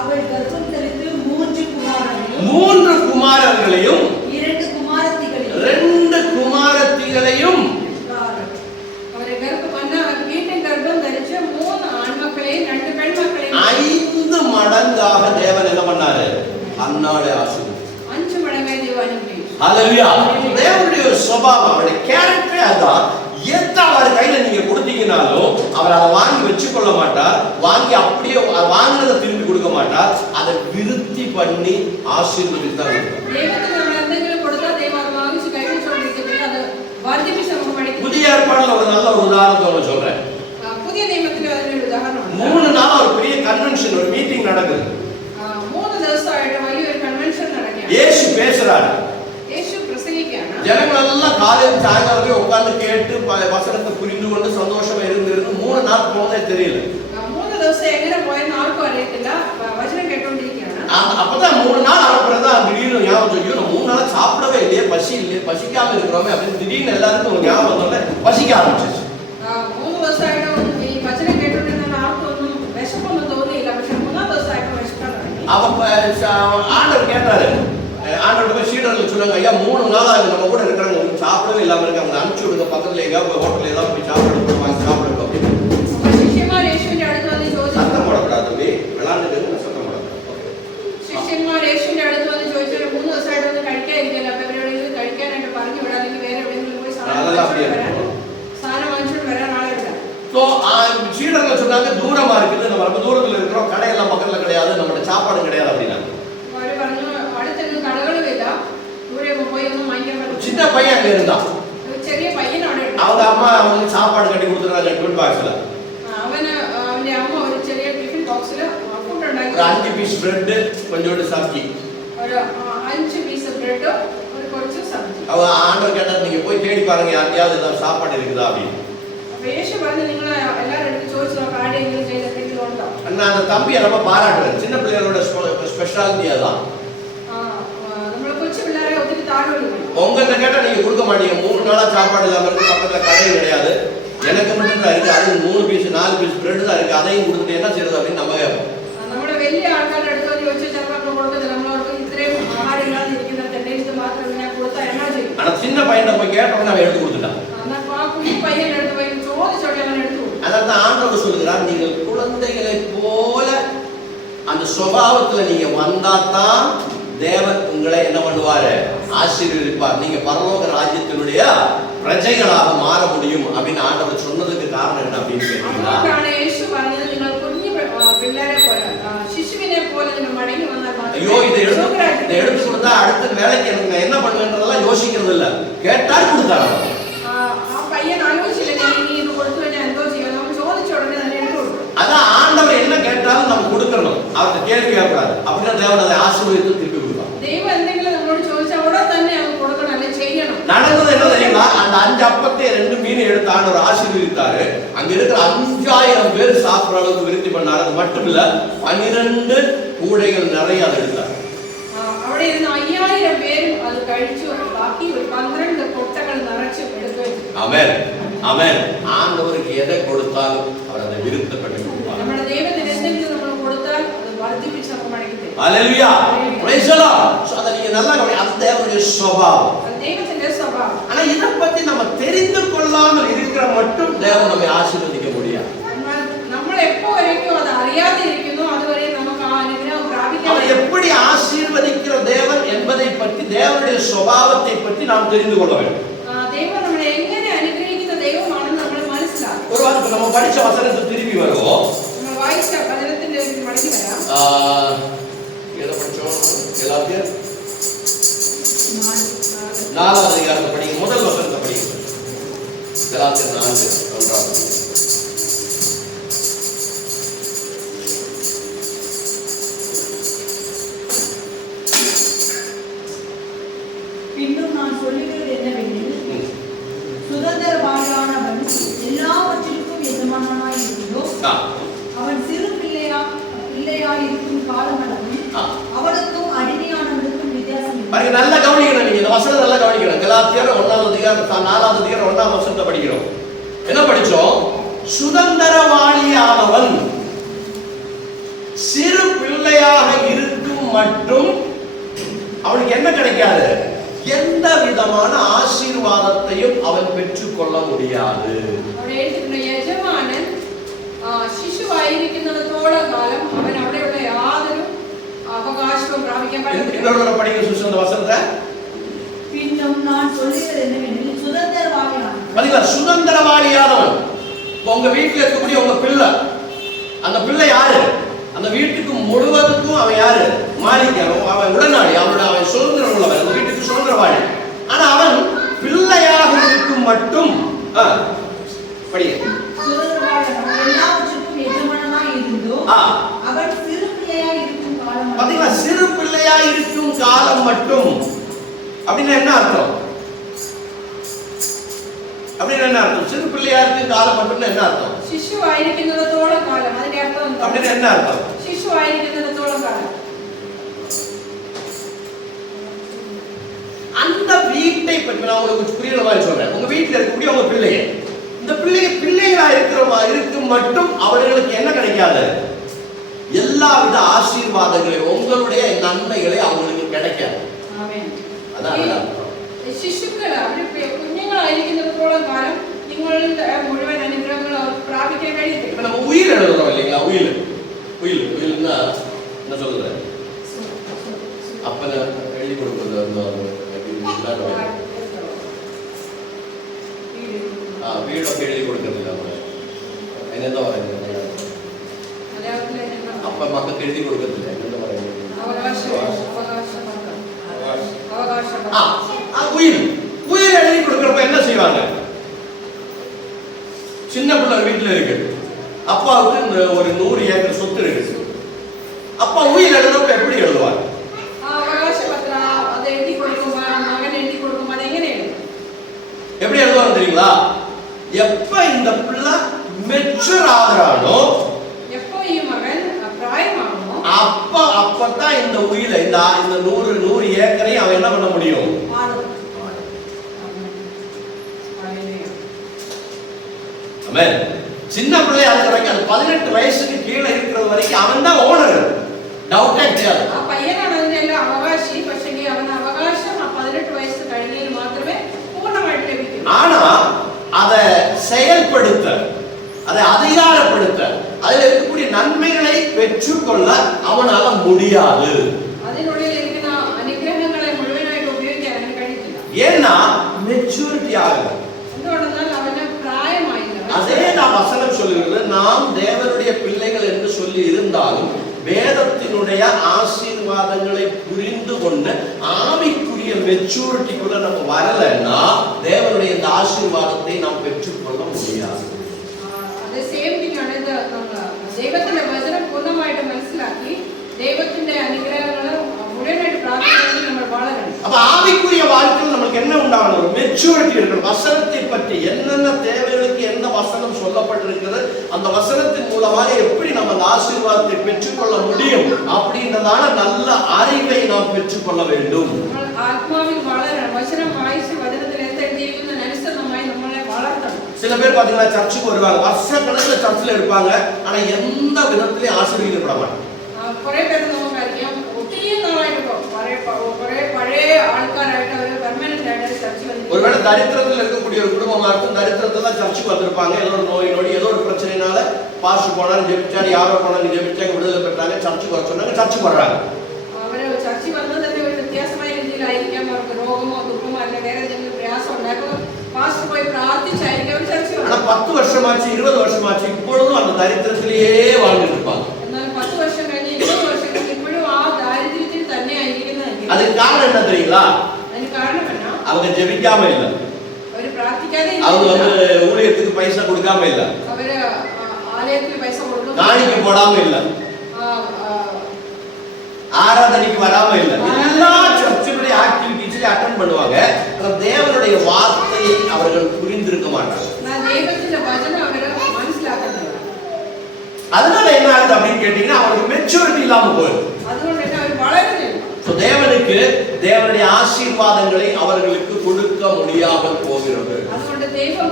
அவள் கர்ப்பம் தரித்து 3 குமாரரையும் 3 குமாரர்களையும் 2 குமாரத்திகளையும் 2 குமாரத்திகளையும் അവരെ വീട്ടിൽ ഗർഭം ധരിച്ച് 3 ആൺമക്കളെയും 2 പെൺമക്കളെയും 5 மடங்காக தேவன் என்ன பண்ணாரு, அன்னாளை ஆசீர்வதித்தார். 5 மடங்காய் ദൈവം അനുഗ്രഹിച്ചു. ஹல்லேலூயா. தேவனுடைய சுபாவம், அவருடைய கேரக்டர் அதான். எத்த அவர் கையில நீங்க கொடுத்தீங்கனாலும் அவர் அதை வாங்கி வச்சுக்கொள்ள மாட்டார், வாங்கி அப்படியே வாங்கினதை திரும்பி கொடுக்க மாட்டார், அதை விருத்தி பண்ணி ஆசீர்வதித்தார். ദൈവത്തിന് നമ്മൾ എന്തെങ്കിലും കൊടുത്താൽ ദൈവം അത് വാങ്ങിച്ച് കഴിച്ചുകൊണ്ടിരിക്കുന്നില്ല, അത് വർദ്ധിപ്പിച്ച് നമുക്ക് പഠിക്കും. புதிய ஏற்பாடுல ஒரு நல்ல ஒரு உதாரணத்தை சொல்றேன். പുതിയ നിയമത്തിൽ അതിനൊരു ഉദാഹരണമുണ്ട്. 3 நாள் ஒரு பெரிய கன்வென்ஷன், ஒரு மீட்டிங் நடக்குது. 3 ദിവസമായിട്ട് വലിയൊരു കൺവെൻഷൻ നടക്കുകയാണ്. இயேசு பேசுறாரு, യേശു പ്രസംഗിക്കുകയാണ്. ஜனங்கள் எல்லாம் காலையில சாயங்காலம் போய் உட்கார்ந்து கேட்டு வசனத்தை புரிந்து கொண்டு சந்தோஷமா இருந்து 3 நாள் போனதே தெரியல. 3 ദിവസം എങ്ങനെ പോയെന്ന് ആർക്കും അറിയത്തില്ല, വചനം കേട്ടോണ്ടിരിക്കുകയാണ്. அப்பதான் 3 நாள் அப்புறம்தான் திடீர்னு ஞாபகம் சொல்லியோ, 3 நாள் சாப்பிடவே இல்லையே, பசி இல்லையே, பசிக்காம இருக்கிறோமே அப்படின்னு திடீர்னு எல்லாருக்கும் ஒரு ஞாபகம் வந்தோடனே பசிக்க ஆரம்பிச்சிச்சு. 3 ദിവസമായിട്ട് ഈ വചനം കേട്ടോണ്ടിരുന്ന ആർക്കൊന്നും വിശപ്പൊന്നും തോന്നിയില്ല, പക്ഷെ 3-ാം ദിവസമായിട്ട് വിശക്കാൻ തുടങ്ങി. ஆண்டவர் கேட்டாரு, ஆண்டவர் போய் சீடர்கள் சொல்லுங்க, ஐயா 3 நாளா நம்ம கூட இருக்கிறவங்க சாப்பிடவே இல்லாம இருக்காங்க, அனுப்பிச்சு விடுங்க, பக்கத்துல எங்கேயாவது ஹோட்டல் ஏதாவது போய் சாப்பிடுங்க அப்படின்னு. ശിഷ്യന്മാർ യേശുവിന്റെ അടുത്ത് വന്ന് ചോദിച്ചു, சத்தம் போடக்கூடாது, விளாண்டுக்கு சத்தம் போடக்கூடாது. ശിഷ്യന്മാർ യേശുവിന്റെ അടുത്ത് വന്ന് ചോദിച്ചാൽ 3 ദിവസമായിട്ട് ഒന്നും കഴിക്കാതിരിക്കില്ല, അപ്പൊ എവിടെയെങ്കിലും കഴിക്കാനായിട്ട് പറഞ്ഞു വിടാം, അല്ലെങ്കിൽ വേറെ എവിടെയെങ്കിലും പോയി സാധനം വാങ്ങിച്ചോണ്ട് വരാൻ ആളെ വിടാം. சீடர்கள் சொன்னாங்க, தூரமா இருக்குது, நம்ம ரொம்ப தூரத்துல இருக்கிறோம், கடையெல்லாம் பக்கத்துல கிடையாது, நம்மளோட சாப்பாடு கிடையாது அப்படின்னா. அவரு പറഞ്ഞു, അടുത്തൊന്നും കടകളുമില്ല, ദൂരെ പോയി ഒന്നും വാങ്ങിക്കാൻ പറ്റില്ല. சின்ன பையன் அங்க இருந்தான், ചെറിയ പയ്യൻ അവിടെ ഉണ്ട്. அவங்க அம்மா அவங்களுக்கு சாப்பாடு கட்டி கொடுத்துருக்காங்க டிஃபன் பாக்ஸ்ல. അവന്റെ അമ്മ ഒരു ചെറിയ ടിഫിൻ ബോക്സിൽ ഫുഡ് ഉണ്ടാക്കി, ஒரு 5 பீஸ் பிரெட், கொஞ்சோண்டு சப்ஜி. ഒരു 5 പീസ് ബ്രെഡും ഒരു കുറച്ച് സബ്ജി. அவ ஆண்டவர் கேட்டார், நீங்க போய் தேடி பாருங்க யாருக்காவது ஏதாவது சாப்பாடு இருக்குதா அப்படின்னு. അപ്പൊ യേശു പറഞ്ഞു, നിങ്ങൾ എല്ലാവരും അടുത്ത് ചോദിച്ചു നോക്കാം, ആരെങ്കിലും ചെയ്തിട്ടെങ്കിലും ഉണ്ടോ. நான் அந்த தம்பியை ரொம்ப பாராட்டுறேன், சின்ன பிள்ளைகளோட ஸ்பெஷாலிட்டி அதான். നമ്മൾ കൊച്ചു പിള്ളേരെ ഒത്തിരി താഴെ വിളിക്കണം. உங்கள்கிட்ட கேட்டா நீங்க கொடுக்க மாட்டீங்க. 3 நாளா சாப்பாடு இல்லாம இருக்கு, பக்கத்துல கடையும் கிடையாது, எனக்கு மட்டும் தான் இருக்கு, அது 3 பீஸ் 4 பீஸ் பிரெட் தான் இருக்கு, அதையும் கொடுத்துட்டு என்ன செய்யறது அப்படின்னு நம்ம கேட்போம். നമ്മുടെ വലിയ ആൾക്കാരുടെ അടുത്ത് വന്ന് ചോദിച്ചാൽ ചിലപ്പോൾ കൊടുക്കത്തില്ല. നമ്മളവർക്ക് ഇത്രയും ആഹാരം ഇല്ലാതെ ഇരിക്കുന്ന തെണ്ടേഴ്സ് മാത്രം ഇങ്ങനെ കൊടുത്താൽ എന്നാ ചെയ്യും? ஆனா சின்ன பையனை போய் கேட்டோம்னா அவன் எடுத்து கொடுத்துட்டான். എന്നാൽ ആ കുഞ്ഞി പയ്യൻ എടുത്ത് പോയി ചോദിച്ചോട്ടെ അവൻ എടുത്തു കൊടുക്കും. அதான் ஆண்டவர் சொல்லுகிறார், நீங்கள் குழந்தைகளை போல அந்த சுபாவத்துல நீங்க வந்தாதான் தேவன் உங்களை என்ன பண்ணுவாரு? ஆசீர்வதிப்பார். நீங்க பரலோக ராஜ்யத்தினுடைய பிரஜைகளாக மாற முடியும் அப்படின்னு ஆண்டவர் சொன்னதுக்கு காரணம் என்ன அப்படின்னு கேட்டீங்கன்னா, അതുകൊണ്ടാണ് യേശു പറഞ്ഞത് നിങ്ങൾ കുഞ്ഞു പിള്ളേരെ പോലെ ശിശുവിനെ പോലെ നിങ്ങൾ മടങ്ങി വന്നാൽ ஐயோ இதை எடுத்து கொடுத்தா அடுத்த வேலைக்கு எனக்கு நான் என்ன பண்ணுவேன்றதெல்லாம் யோசிக்கிறது இல்ல, கேட்டால் கொடுத்தாரு. ആ പയ്യൻ ആലോചിച്ചില്ല ഞാൻ ഇനി ഇത് കൊടുത്തു കഴിഞ്ഞാൽ എന്തോ ചെയ്യും, നമ്മൾ ചോദിച്ച ഉടനെ തന്നെ എടുത്തു കൊടുക്കും. அதான் ஆண்டவர் என்ன கேட்டாலும் நம்ம கொடுக்கணும், அவர்கிட்ட கேள்வி கேட்கக்கூடாது. அப்படின்னா தேவன் அதை ஆசீர்வதித்து திருப்பி கொடுப்பார். ദൈവം എന്തെങ്കിലും നമ്മളോട് ചോദിച്ചാൽ ഉടനെ തന്നെ അവൻ കൊടുക്കണം, അല്ലെ ചെയ്യണം. நடந்தது என்ன தெரியுமா? அந்த 5 அப்பத்தை 2 மீன் எடுத்து ஆண்டவர் ஆசீர்வதித்தாரு. அங்க இருக்கிற 5000 பேர் சாப்பிடுற அளவுக்கு விருத்தி பண்ணாரு. அது மட்டும் இல்ல, 12 கூடைகள் நிறைய அதை எடுத்தார். അവിടെ ഇരുന്ന് 5000 പേരും അത് കഴിച്ചു. ബാക്കി 12 കൊട്ടകൾ നിറച്ച് എടുത്തു. ஆமென் ஆமென். ஆண்டவருக்கு எதை கொடுத்தாலும் அவர் அதை விருத்தப்பட்டு கொடுப்பார். നമ്മുടെ ദൈവത്തിന് എന്തെങ്കിലും നമ്മൾ കൊടുത്താൽ അത് വർദ്ധിപ്പിച്ച് നമുക്ക് മടക്കി തരും. ஹalleluya, praise the Lord. சோ அத நீங்க நல்லா கவனிங்க, அது தேவனுடைய சுபாவம். அது ദൈവത്തിന്റെ സ്വഭാവം. ஆனா இத பத்தி நம்ம தெரிந்து கொள்ளாமல் இருக்கிற மட்டும் தேவன் நம்மை ஆசீர்வதிக்க முடியாது. നമ്മൾ எப்போ வரைக்கும் அது അറിയാതെ ഇരിക്കുന്നു അതുവരെ നമുക്ക് ആ അനുഗ്രഹം പ്രാപിക്കാൻ. அவர் எப்படி ஆசீர்வதிக்கிற தேவன் என்பதை பற்றி, தேவனுடைய சுபாவத்தை பற்றி நாம் தெரிந்து கொள்ள வேண்டும். ദൈവം നമ്മളെ എങ്ങനെ അനുഗ്രഹിക്കുന്ന ദൈവമാണെന്ന് നമ്മൾ മനസ്സിലാക്കണം. ஒரு வாரம் நம்ம படிச்ச வசனத்தை திரும்பி வருவோம். നമ്മൾ വായിച്ച വചനത്തിന്റെ മടങ്ങി വരാം. எதை படிச்சோம்? கலாத்தியர் 4ஆம் அதிகாரத்தை படிங்க, முதல் வசனத்தை படிங்க. கலாத்தியர் 4:1. பின்னும் நான் சொல்லுகிறது என்னவெனில், சுதந்திரவாளியானவன் எல்லாவற்றிற்கும் எஜமானனாய் இருந்தோம். அவன் சிறு பிள்ளையாய் இருக்கும் காலமளவும் அவனுக்கும் அடிமையானவனுக்கும் வித்தியாசம் இல்லை. பாருங்க, நல்லா கவனிக்கணும், நீங்க இந்த வசனத்தை நல்லா கவனிக்கணும். கலாத்தியர் 1ஆம் அதிகாரம் 4ஆவது அதிகாரம் 1ஆம் வசனத்தை படிக்கிறோம். என்ன படிச்சோம்? சுதந்திரவாளியானவன் சிறு பிள்ளையாக இருக்கும் மட்டும் அவனுக்கு என்ன கிடைக்காது? எந்த விதமான ஆசீர்வாதத்தையும் அவன் பெற்றுக்கொள்ள முடியாது. അവിടെ എഴുതിയിരിക്കുന്ന യജമാനൻ ശിശുവായിരിക്കുന്നിടത്തോളം കാലം അവൻ അവിടെയുള്ള യാതൊരു അവകാശവും പ്രാപിക്കാൻ പറ്റില്ല. இன்னொரு படிங்க சுசந்த வசனத்தை. பின்னும் நான் சொல்லுகிறது என்னவெனில், சுதந்திரவாளியானவன். பாத்தீங்களா? சுதந்திரவாளியானவன். உங்க வீட்டுல இருக்கக்கூடிய உங்க பிள்ளை, அந்த பிள்ளை யாரு? அந்த வீட்டுக்கு முழுவதுக்கும் அவன் யாரு? மாலிக். அவன் உடனாடி, அவன் சுதந்திரம் உள்ளவன், அந்த வீட்டுக்கு சுதந்திரவாளி. ஆனா அவன் பிள்ளையாக இருக்கும் மட்டும் படிங்க. சுதந்திரவாளியானவன் எல்லாவற்றிற்கும் எஜமானனாய் இருந்தோம். அவன் சிறு பிள்ளையாய் இருக்கும் காலம். பாத்தீங்களா? சிறு பிள்ளையா இருக்கும் காலம் மட்டும். அப்படின்னா என்ன அர்த்தம்? அப்படின்னா என்ன அர்த்தம்? சிறு பிள்ளையா இருக்கும் காலம் மட்டும்னா என்ன அர்த்தம்? ശിശുവായിരിക്കുന്നിടത്തോളം കാലം. അതിന്റെ അർത്ഥം அப்படின்னா என்ன அர்த்தம்? ശിശുവായിരിക്കുന്നിടത്തോളം കാലം. அந்த வீட்டை பற்றி நான் உங்களுக்கு புரியுற மாதிரி சொல்றேன். உங்க வீட்டுல இருக்கக்கூடிய உங்க பிள்ளைங்க, இந்த பிள்ளைகளா இருக்கும் மட்டும் அவர்களுக்கு என்ன கிடைக்காது? எல்லாவித ஆசீர்வாதங்களையும் உங்களுடைய நன்மைகளை அவங்களுக்கு கிடைக்காது. அதான் ശിശുക്കൾ അവര് കുഞ്ഞുങ്ങളായിരിക്കുന്നിടത്തോളം കാലം നിങ്ങളുടെ മുഴുവൻ അനുഗ്രഹങ്ങൾ അവർക്ക് പ്രാപിക്കാൻ കഴിയത്തില്ല. இப்ப நம்ம உயிர் எழுதுறோம் இல்லைங்களா? உயிர்னா என்ன சொல்றது? அப்பன எழுதி கொடுக்கிறது வீடொക്കെ எழுதி കൊടുക്കുന്നില്ല നമ്മള്. അതിനെന്താ പറയുന്നത്? അപ്പ മക്കൾക്ക് എഴുതി കൊടുക്കത്തില്ല, എന്താ പറയുന്നത്? உயிர் எழுதி கொடுக்கிறப்ப என்ன செய்வாங்க? சின்ன பிள்ளை வீட்டுல இருக்கு, அப்பாவுக்கு ஒரு 100 ஏக்கர் சொத்து இருக்கு. அப்பா உயிர் எழுதுறப்ப எப்படி எழுதுவாங்க? எப்படி எழுதுவாங்க தெரியுங்களா? எப்ப இந்த பிள்ளை மெச்சூர் ஆகுறானோ, எப்போ ഈ മകൻ പ്രായമാകുമോ, அப்பதான் இந்த உயிரை, இந்த 100 ஏக்கரையும் அவன் என்ன பண்ண முடியும்? ஆமென். சின்ன பிள்ளை அது வரைக்கும் அது 18 வயசுக்கு கீழே இருக்கிறது வரைக்கும் அவன் தான் ஓனர். ഡൗട്ടേ கிடையாது. ആ പയ്യനാണ് അതിന്റെ അവകാശി. പക്ഷേ അവൻ അവകാശം 18 വയസ്സ് കഴിഞ്ഞാൽ മാത്രമേ പൂർണ്ണമായിട്ട് ലഭിക്കൂ. ஆனா அதை செயல்படுத்த, அதை அதிகாரப்படுத்த, அதில் இருக்கக்கூடிய நன்மைகளை பெற்றுக்கொள்ள அவனால முடியாது. അതിനുള്ളിൽ ഇരിക്കുന്ന അനുഗ്രഹങ്ങളെ മുഴുവനായിട്ട് ഉപയോഗിക്കാൻ അവന് കഴിയില്ല. ஏன்னா மெச்சூரிட்டி ஆகல. എന്തുകൊണ്ടെന്നാൽ അവന് പ്രായമായില്ല. அதே நான் வசனம் சொல்லுகிறது, நாம் தேவனுடைய பிள்ளைகள் என்று சொல்லி இருந்தாலும் வேதத்தினுடைய ஆசீர்வாதங்களை புரிந்து கொண்டு ஆவிக்குரிய மெச்சூரிட்டிக்குள்ள நம்ம வரலன்னா தேவனுடைய இந்த ஆசீர்வாதத்தை நாம் பெற்றுக்கொள்ள முடியாது. അതേ സെയിം തിങ് ആണ് ഇത്. ദൈവത്തിന്റെ വചനം പൂർണ്ണമായിട്ട് മനസ്സിലാക്കി ദൈവത്തിന്റെ അനുഗ്രഹങ്ങൾ മുഴുവനായിട്ട് പ്രാർത്ഥിക്കണമെങ്കിൽ നമ്മൾ വളരണം. அப்ப ஆவிக்குரிய வாழ்க்கையில் நமக்கு என்ன உண்டாகணும்? ஒரு மெச்சூரிட்டி இருக்கணும். வசனத்தை பற்றி என்னென்ன தேவைகளுக்கு எந்த வசனம் சொல்லப்பட்டிருக்கிறது, அந்த வசனத்தின் மூலமாக எப்படி நம்ம அந்த ஆசீர்வாதத்தை பெற்றுக்கொள்ள முடியும் அப்படின்றதான நல்ல அறிவை நாம் பெற்றுக்கொள்ள வேண்டும். ആത്മാവിൽ വളരണം. വചനം വായിച്ച് വചനത്തിൽ എന്തെഴുതിയിരിക്കുന്നതിനനുസൃതമായി നമ്മളെ വളർത്തണം. சில பேர் பாத்தீங்கன்னா சர்ச்சுக்கு வருவாங்க, வருஷக்கணக்கில் சர்ச்சில் இருப்பாங்க, ஆனா எந்த விதத்திலையும் ஆசீர்வதிக்கப்பட மாட்டாங்க. കുറെ പേര് നമുക്കറിയാം ഒത്തിരി നാളായിട്ട് കുറെ പഴയ ആൾക്കാരായിട്ട് അവർ പെർമനന്റ് ആയിട്ട് ചർച്ച ஒருவேளை தரித்திரத்தில் இருக்கக்கூடிய ஒரு குடும்பமா இருக்கும், தரித்திரத்துல சர்ச்சுக்கு வந்திருப்பாங்க, ஏதோ ஒரு நோய் நொடி ஏதோ ஒரு பிரச்சனைனால பாஸ்டர் போனாலும் ஜெபிச்சாரு, யாரோ போனாலும் ஜெபிச்சாங்க, விடுதலை பெற்றாங்க, சர்ச்சுக்கு வர சொன்னாங்க, சர்ச்சுக்கு வர்றாங்க. അവര് ചർച്ചിൽ വന്നത് തന്നെ ഒരു വ്യത്യാസമായ രീതിയിലായിരിക്കാം. അവർക്ക് രോഗമോ ദുഃഖമോ അല്ല വേറെ എന്തെങ്കിലും പ്രയാസം ഉണ്ടാകും, പാസ്റ്റർ പോയി പ്രാർത്ഥിച്ചായിരിക്കും അവർ ചർച്ചിൽ വന്നത്. ஆனா 10 வருஷமாச்சு 20 வருஷமாச்சு இப்பொழுதும் அந்த தரித்திரத்திலேயே வாழ்ந்துட்டு இருப்பாங்க. എന്നാൽ 10 വർഷം കഴിഞ്ഞ് 20 വർഷം കഴിഞ്ഞ് ഇപ്പോഴും ആ ദാരിദ്ര്യത്തിൽ തന്നെ ആയിരിക്കുന്നതായിരിക്കും. அதுக்கு காரணம் என்ன தெரியுங்களா? അതിന് കാരണം എന്നാ? அவங்க ஜெபிக்காம இல்ல, അവര് പ്രാർത്ഥിക്കാതെ அவங்க ஊழியத்துக்கு பைசா கொடுக்காம இல்ல, അവര് ആലയത്തിൽ പൈസ കൊടുക്കും, காணிக்கை போடாம இல்ல, ஆராதனைக்கு வராம இல்ல, எல்லா சர்ச்சினுடைய ஆக்டிவிட்டீஸையும் அட்டெண்ட் பண்ணுவாங்க. ஆனா தேவனுடைய வார்த்தையை அவர்கள் புரிந்திருக்க மாட்டாங்க. ദൈവത്തിന്റെ വചനം അവര് മനസ്സിലാക്കുന്നില്ല. அதனால என்ன ஆகுது அப்படின்னு கேட்டீங்கன்னா அவங்களுக்கு மெச்சூரிட்டி இல்லாம போயிடும். അതുകൊണ്ട് തന്നെ അവർ വളരുന്നില്ല. தேவனுக்கு தேவனுடைய ஆசீர்வாதங்களை அவர்களுக்கு கொடுக்க முடியாமல் போகிறது. അതുകൊണ്ട് ദൈവം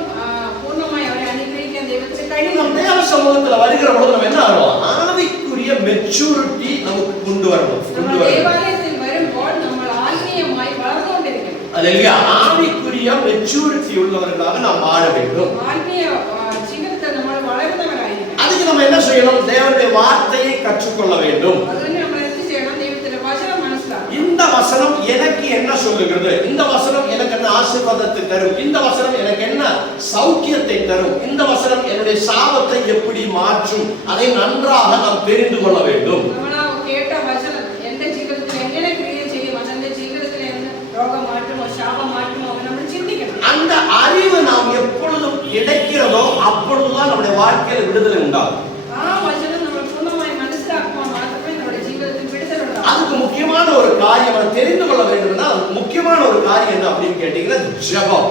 പൂർണ്ണമായി അവരെ അനുഗ്രഹിക്കാൻ ദൈവത്തിന് കഴിയില്ല. நம்ம தேவ சமூகத்துல வருகிற பொழுது நம்ம என்ன ஆகிறோம்? ஆவிக்குரிய மெச்சூரிட்டி நமக்கு கொண்டு வரணும். നമ്മൾ ദേവാലയത്തിൽ വരുമ്പോൾ നമ്മൾ ആത്മീയമായി വളർന്നുകൊണ്ടിരിക്കണം. அல்லேலூயா. ஆவிக்குரிய மெச்சூரிட்டி உள்ளவர்களாக நாம் வாழ வேண்டும். ആത്മീയ ജീവിതത്തിൽ നമ്മൾ വളരുന്നവരായിരിക്കണം. அதுக்கு நம்ம என்ன செய்யணும்? தேவனுடைய வார்த்தையை கற்றுக்கொள்ள வேண்டும். അതുകൊണ്ട് നമ്മൾ എന്ത് ചെയ്യണം? ദൈവത്തിന്റെ വചനം മനസ്സിലാക്കണം. இந்த வசனம் எனக்கு என்ன சொல்லுகிறது? இந்த வசனம் எனக்கு என்ன ஆசீர்வாதத்தை தரும்? இந்த வசனம் எனக்கு என்ன சௌக்கியத்தை தரும்? இந்த வசனம் என்னுடைய சாபத்தை எப்படி மாற்றும்? அதை நன்றாக நாம் தெரிந்து கொள்ள வேண்டும். നമ്മൾ കേട്ട വചനം എന്റെ ജീവിതത്തിൽ എങ്ങനെ ക്രിയ ചെയ്യും, അതെന്റെ ജീവിതത്തിൽ എന്ന് രോഗം മാറ്റുമോ ശാപം മാറ്റുമോ എന്ന് നമ്മൾ ചിന്തിക്കണം. அந்த அறிவு நாம் எப்பொழுதும் கிடைக்கிறதோ அப்பொழுதுதான் நம்முடைய வாழ்க்கையில் விடுதலை உண்டாகும். ആ വചനം നമ്മൾ പൂർണ്ണമായി മനസ്സിലാക്കുമ്പോൾ മാത്രമേ നമ്മുടെ ജീവിതത്തിൽ വിടുതൽ ഉണ്ടാകൂ. அதுக்கு முக்கியமான ஒரு காரியம் அதை தெரிந்து கொள்ள வேண்டும்னா முக்கியமான ஒரு காரியம் என்ன அப்படின்னு கேட்டீங்கன்னா ஜெபம்.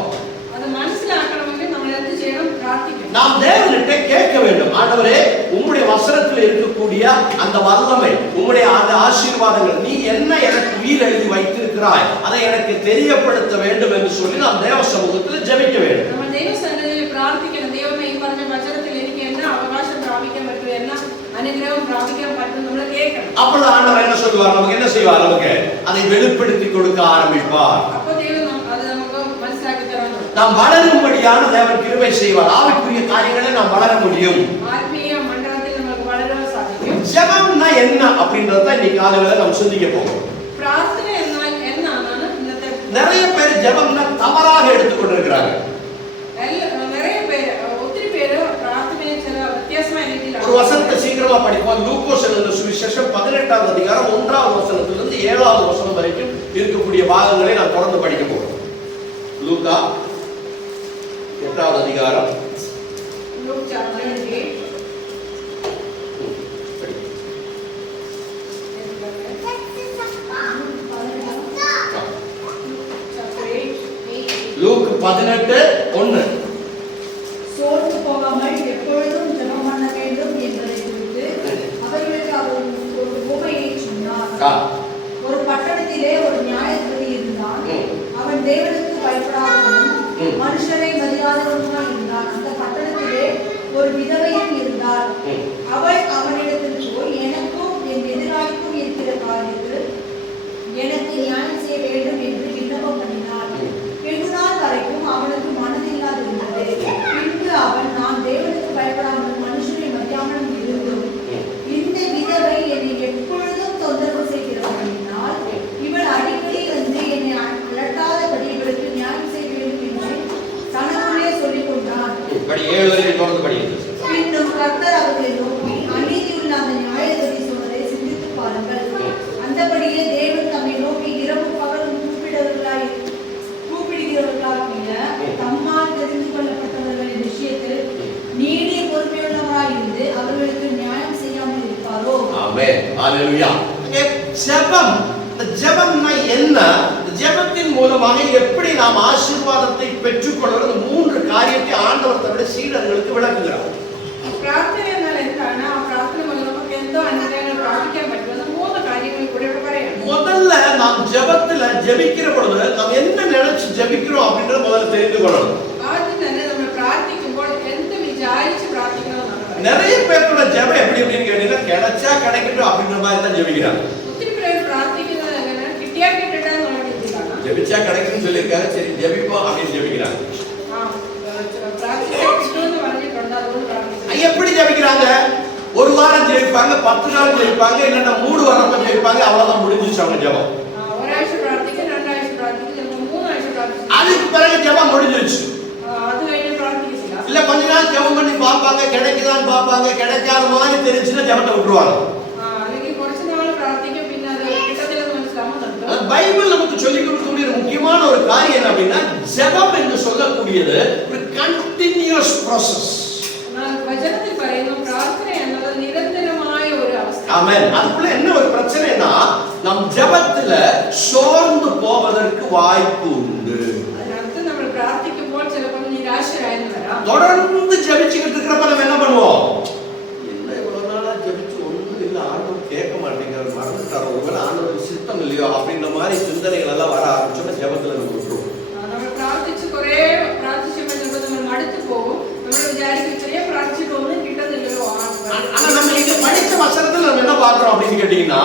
അത് മനസ്സിലാക്കണമെങ്കിൽ നമ്മൾ എന്ത് ചെയ്യണം? പ്രാർത്ഥിക്കണം. நாம் தேவனிட்ட கேட்க வேண்டும், ஆண்டவரே உம்முடைய வசனத்தில் இருக்கக்கூடிய அந்த வல்லமை, உம்முடைய அந்த ஆசீர்வாதங்கள் நீ என்ன எனக்கு உயிர் எழுதி வைத்திருக்கிறாய், அதை எனக்கு தெரியப்படுத்த வேண்டும் என்று சொல்லி நாம் தேவ சமூகத்தில் ஜெபிக்க வேண்டும். നമ്മൾ ദൈവസന്നിധിയിൽ പ്രാർത്ഥിക്കണം. ദൈവമേ ഈ പറഞ്ഞ വചനത്തിൽ എനിക്ക് എന്നാ അവകാശം പ്രാപിക്കാൻ പറ്റും, എന്നാ അനുഗ്രഹം പ്രാപിക്കാൻ പറ്റും നമ്മൾ കേൾക്കണം. அப்பொழுது ஆண்டவர் என்ன சொல்வார்? நமக்கு என்ன செய்வார்? நமக்கு அதை வெளிப்படுத்தி கொடுக்க ஆரம்பிப்பார். അപ്പോൾ ദൈവം അത് നമുക്ക് മനസ്സിലാക്കി തരാൻ തുടങ്ങും. நாம் வளரும்படியான தேவன் கிருபை செய்வார். ஆவிக்குரிய காரியங்களை நாம் வளர முடியும். ആത്മീയ മണ്ഡലത്തിൽ നമുക്ക് വളരാൻ സാധിക്കും. ஜெபம்னா என்ன அப்படின்றத இன்னைக்கு காலையில நாம் சிந்திக்க போறோம். പ്രാർത്ഥന എന്നാൽ എന്നാണ് ഇന്നത്തെ நிறைய பேர் ஜெபம்னா தவறாக எடுத்துக்கொண்டிருக்கிறாங்க. நிறைய பேர் ஒത്തിരി പേര് പ്രാർത്ഥനയെ ചില വ്യത്യാസമായ രീതിയിലാണ്. ஒரு வசனத்தை சீக்கிரமா படிப்போம். லூக்கோஸ் எழுதின சுவிசேஷம் 18ஆம் அதிகாரம் 1ஆவது வசனத்திலிருந்து 7ஆவது வசனம் வரைக்கும் இருக்கக்கூடிய பாகங்களை நான் தொடர்ந்து படிக்க போறோம். லூக்கா 8ஆவது அதிகாரம் Luke chapter 8. லூக் 18:1. சோர்ந்து போகாமல் எப்பொழுதும் ஜெபம் பண்ண வேண்டும் என்பதை குறித்து அவர்களுக்கு அவர் ஒரு உவமையை சொன்னார். ஒரு பட்டணத்திலே ஒரு நியாயாதிபதி இருந்தான். அவன் தேவனுக்கு பயப்படாதவனும் மனுஷரை மதியாதவனுமாய் இருந்தான். அந்த பட்டணத்திலே ஒரு விதவையும் இருந்தாள். அவள் அவனிடத்தில் போய், எனக்கும் என் எதிராளிக்கும் இருக்கிற காரியத்தில் எனக்கு நியாயம் செய்ய வேண்டும் என்று விண்ணப்பம் பண்ணினாள். வெகு நாள் வரைக்கும் அவனுக்கு மனதில்லாதிருந்தது. பின்பு அவன், நான் தேவனுக்கு பயப்படாமல் மனுஷனை மதியாமல் இருந்தும் இந்த விதவை என்னை எப்பொழுதும் தொந்தரவு செய்கிறவனால் இவள் அடிக்கடி வந்து என்னை அலட்டாதபடி இவளுக்கு நியாயம் செய்ய வேண்டும் என்று தனக்குள்ளே சொல்லிக் கொண்டான். பின்னும் கர்த்தர் அவர்களை நோக்கி, அநீதியுள்ள அந்த நியாயாதிபதி சொன்னதை சிந்தித்து பாருங்கள். அந்தபடியே தேவன் தம்மை நோக்கி இரவும் பகலும் கூப்பிடுகிறவர்களாகிய தம்மால் தெரிந்து கொள்ளப்பட்டவர்களின் விஷயத்தில் நீடிய பொறுமையுள்ளவராய் இருந்து அவர்களுக்கு நியாயம் செய்யாமல் இருப்பாரோ? ஆமென். ஹalleluya. ஜெபம், ஜெபம்னா என்ன? ஜெபத்தின் மூலமாக எப்படி நாம் ஆசீர்வாதத்தை பெற்றுக்கொள்வது? மூன்று காரியத்தை ஆண்டவர் தன்னுடைய சீடர்களுக்கு விளக்குகிறார். പ്രാർത്ഥന എന്നാൽ എന്താണ്? ആ പ്രാർത്ഥന മൂലം നമുക്ക് എന്തോ അനുഗ്രഹങ്ങൾ പ്രാപിക്കാൻ പറ്റുമെന്ന് മൂന്ന് കാര്യങ്ങൾ കൂടെ ഇവിടെ പറയാം. முதல்ல நாம் ஜெபத்துல ஜெபிக்கிற பொழுது நாம் என்ன நினைச்சு ஜெபிக்கிறோம் அப்படிங்கறத முதல்ல தெரிந்து கொள்ளணும். ആദ്യം തന്നെ നമ്മൾ പ്രാർത്ഥിക്കുമ്പോൾ എന്ത് വിചാരിച്ച് പ്രാർത്ഥിക്കണമെന്നാണ്. நிறைய பேரோட ஜெபம் எப்படி எப்படின்னு கேட்டீங்கன்னா கிடைச்சா கிடைக்கட்டும் அப்படிங்கிற மாதிரி தான் ஜெபிக்கிறாங்க. ഒത്തിരി പേര് പ്രാർത്ഥിക്കുന്നത് എങ്ങനെ? കിട്ടിയാ കിട്ടട്ടെ എന്നുള്ള രീതിയിലാണ്. ஜெபிச்சா கிடைக்கும்னு சொல்லியிருக்காரு, சரி ஜெபிப்போம் அப்படின்னு ஜெபிக்கிறாங்க. പ്രാർത്ഥിച്ചാൽ കിട്ടുമെന്ന് പറഞ്ഞിട്ടുണ്ട്, അതുകൊണ്ട് പ്രാർത്ഥിക്കുന്നു. எப்படி ஜெபிக்கிறாங்க? ஒரு வாரம் ஜெபிப்பாங்க, 10 நாள் ஜெபிப்பாங்க, இல்லைன்னா 3 வாரம் ஜெபிப்பாங்க, அவ்வளவுதான் முடிஞ்சிச்சு அவங்க ஜெபம். ഒരാഴ്ച പ്രാർത്ഥിക്കും, 2 ആഴ്ച പ്രാർത്ഥിക്കും, ചിലപ്പോൾ 3 ആഴ്ച പ്രാർത്ഥിക്കും. அதுக்கு பிறகு ஜெபம் முடிஞ்சிருச்சு. அது കഴിഞ്ഞ് പ്രാർത്ഥിക്കില്ല. இல்ல கொஞ்ச நாள் ஜெபம் பண்ணி பார்ப்பாங்க, கிடைக்குதான்னு பார்ப்பாங்க, கிடைக்காத மாதிரி தெரிஞ்சுன்னா ஜெபத்தை விட்டுருவாங்க. അല്ലെങ്കിൽ കുറച്ച് നാൾ പ്രാർത്ഥിക്കും, പിന്നെ അത് കിട്ടത്തില്ലെന്ന് മനസ്സിലാകുമ്പോൾ നിർത്തും. பைபிள் நமக்கு சொல்லிக் கொடுக்கக்கூடிய முக்கியமான ஒரு காரியம் என்ன அப்படின்னா, ஜெபம் என்று சொல்லக்கூடியது ஒரு கண்டினியூஸ் process. വചനത്തിൽ പറയുന്നു പ്രാർത്ഥന എന്നത് നിരന്തരമായ ഒരു അവസ്ഥ. ஆமென். அதுக்குள்ள என்ன ஒரு பிரச்சனைனா, நம் ஜெபத்துல சோர்ந்து போவதற்கு வாய்ப்பு உண்டு. അതിനകത്ത് നമ്മൾ പ്രാർത്ഥിക്കുമ്പോൾ ചിലപ്പോൾ നിരാശരായെന്ന് വരാം. தொடர்ந்து ஜெபிச்சுக்கிட்டு இருக்கிறப்ப நம்ம என்ன பண்ணுவோம்? என்ன இவ்வளவு நாளா ஜெபிச்சு ஒண்ணும் இல்ல, ஆண்டவர் கேட்க மாட்டேங்கிறார், மறந்துட்டார், ஒருவேளை ஆண்டவருக்கு சித்தம் இல்லையோ அப்படின்ற மாதிரி சிந்தனைகள் எல்லாம் வர ஆரம்பிச்சோன்னா ஜெபத்துல நம்ம விட்டுருவோம். നമ്മൾ പ്രാർത്ഥിച്ച് കുറേ പ്രാർത്ഥിച്ചപ്പോൾ ചിലപ്പോൾ നമ്മൾ മടുത്തു പോകും. നമ്മൾ വിചാരിക്കും ഇത്രയും പ്രാർത്ഥിച്ചിട്ട് ഒന്നും കിട്ടുന്നില്ലല്ലോ. ஆனா நம்ம இங்க படிச்ச வசனத்துல நம்ம என்ன பார்க்கிறோம் அப்படின்னு கேட்டீங்கன்னா,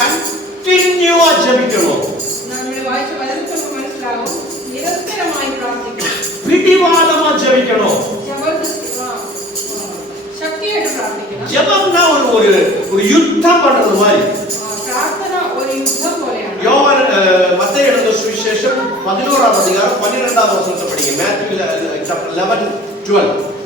கண்டினியூவா ஜெபிக்கணும். നമ്മൾ വായിച്ച വചനത്തിൽ മനസ്സിലാവും നിരന്തരമായി പ്രാർത്ഥിക്കണം, பிடிவாதமா ஜெபிக்கணும். ശക്തിയായിട്ട് പ്രാർത്ഥിക്കണം. ஜெபம்னா ஒரு யுத்தம் பண்றது மாதிரி. പ്രാർത്ഥന ഒരു യുദ്ധം പോലെയാണ്. யோவான் மத்தேயு எழுதின சுவிசேஷம் 11ஆம் அதிகாரம் 12ஆம் வசனத்தை படிங்க. Matthew chapter 11:12.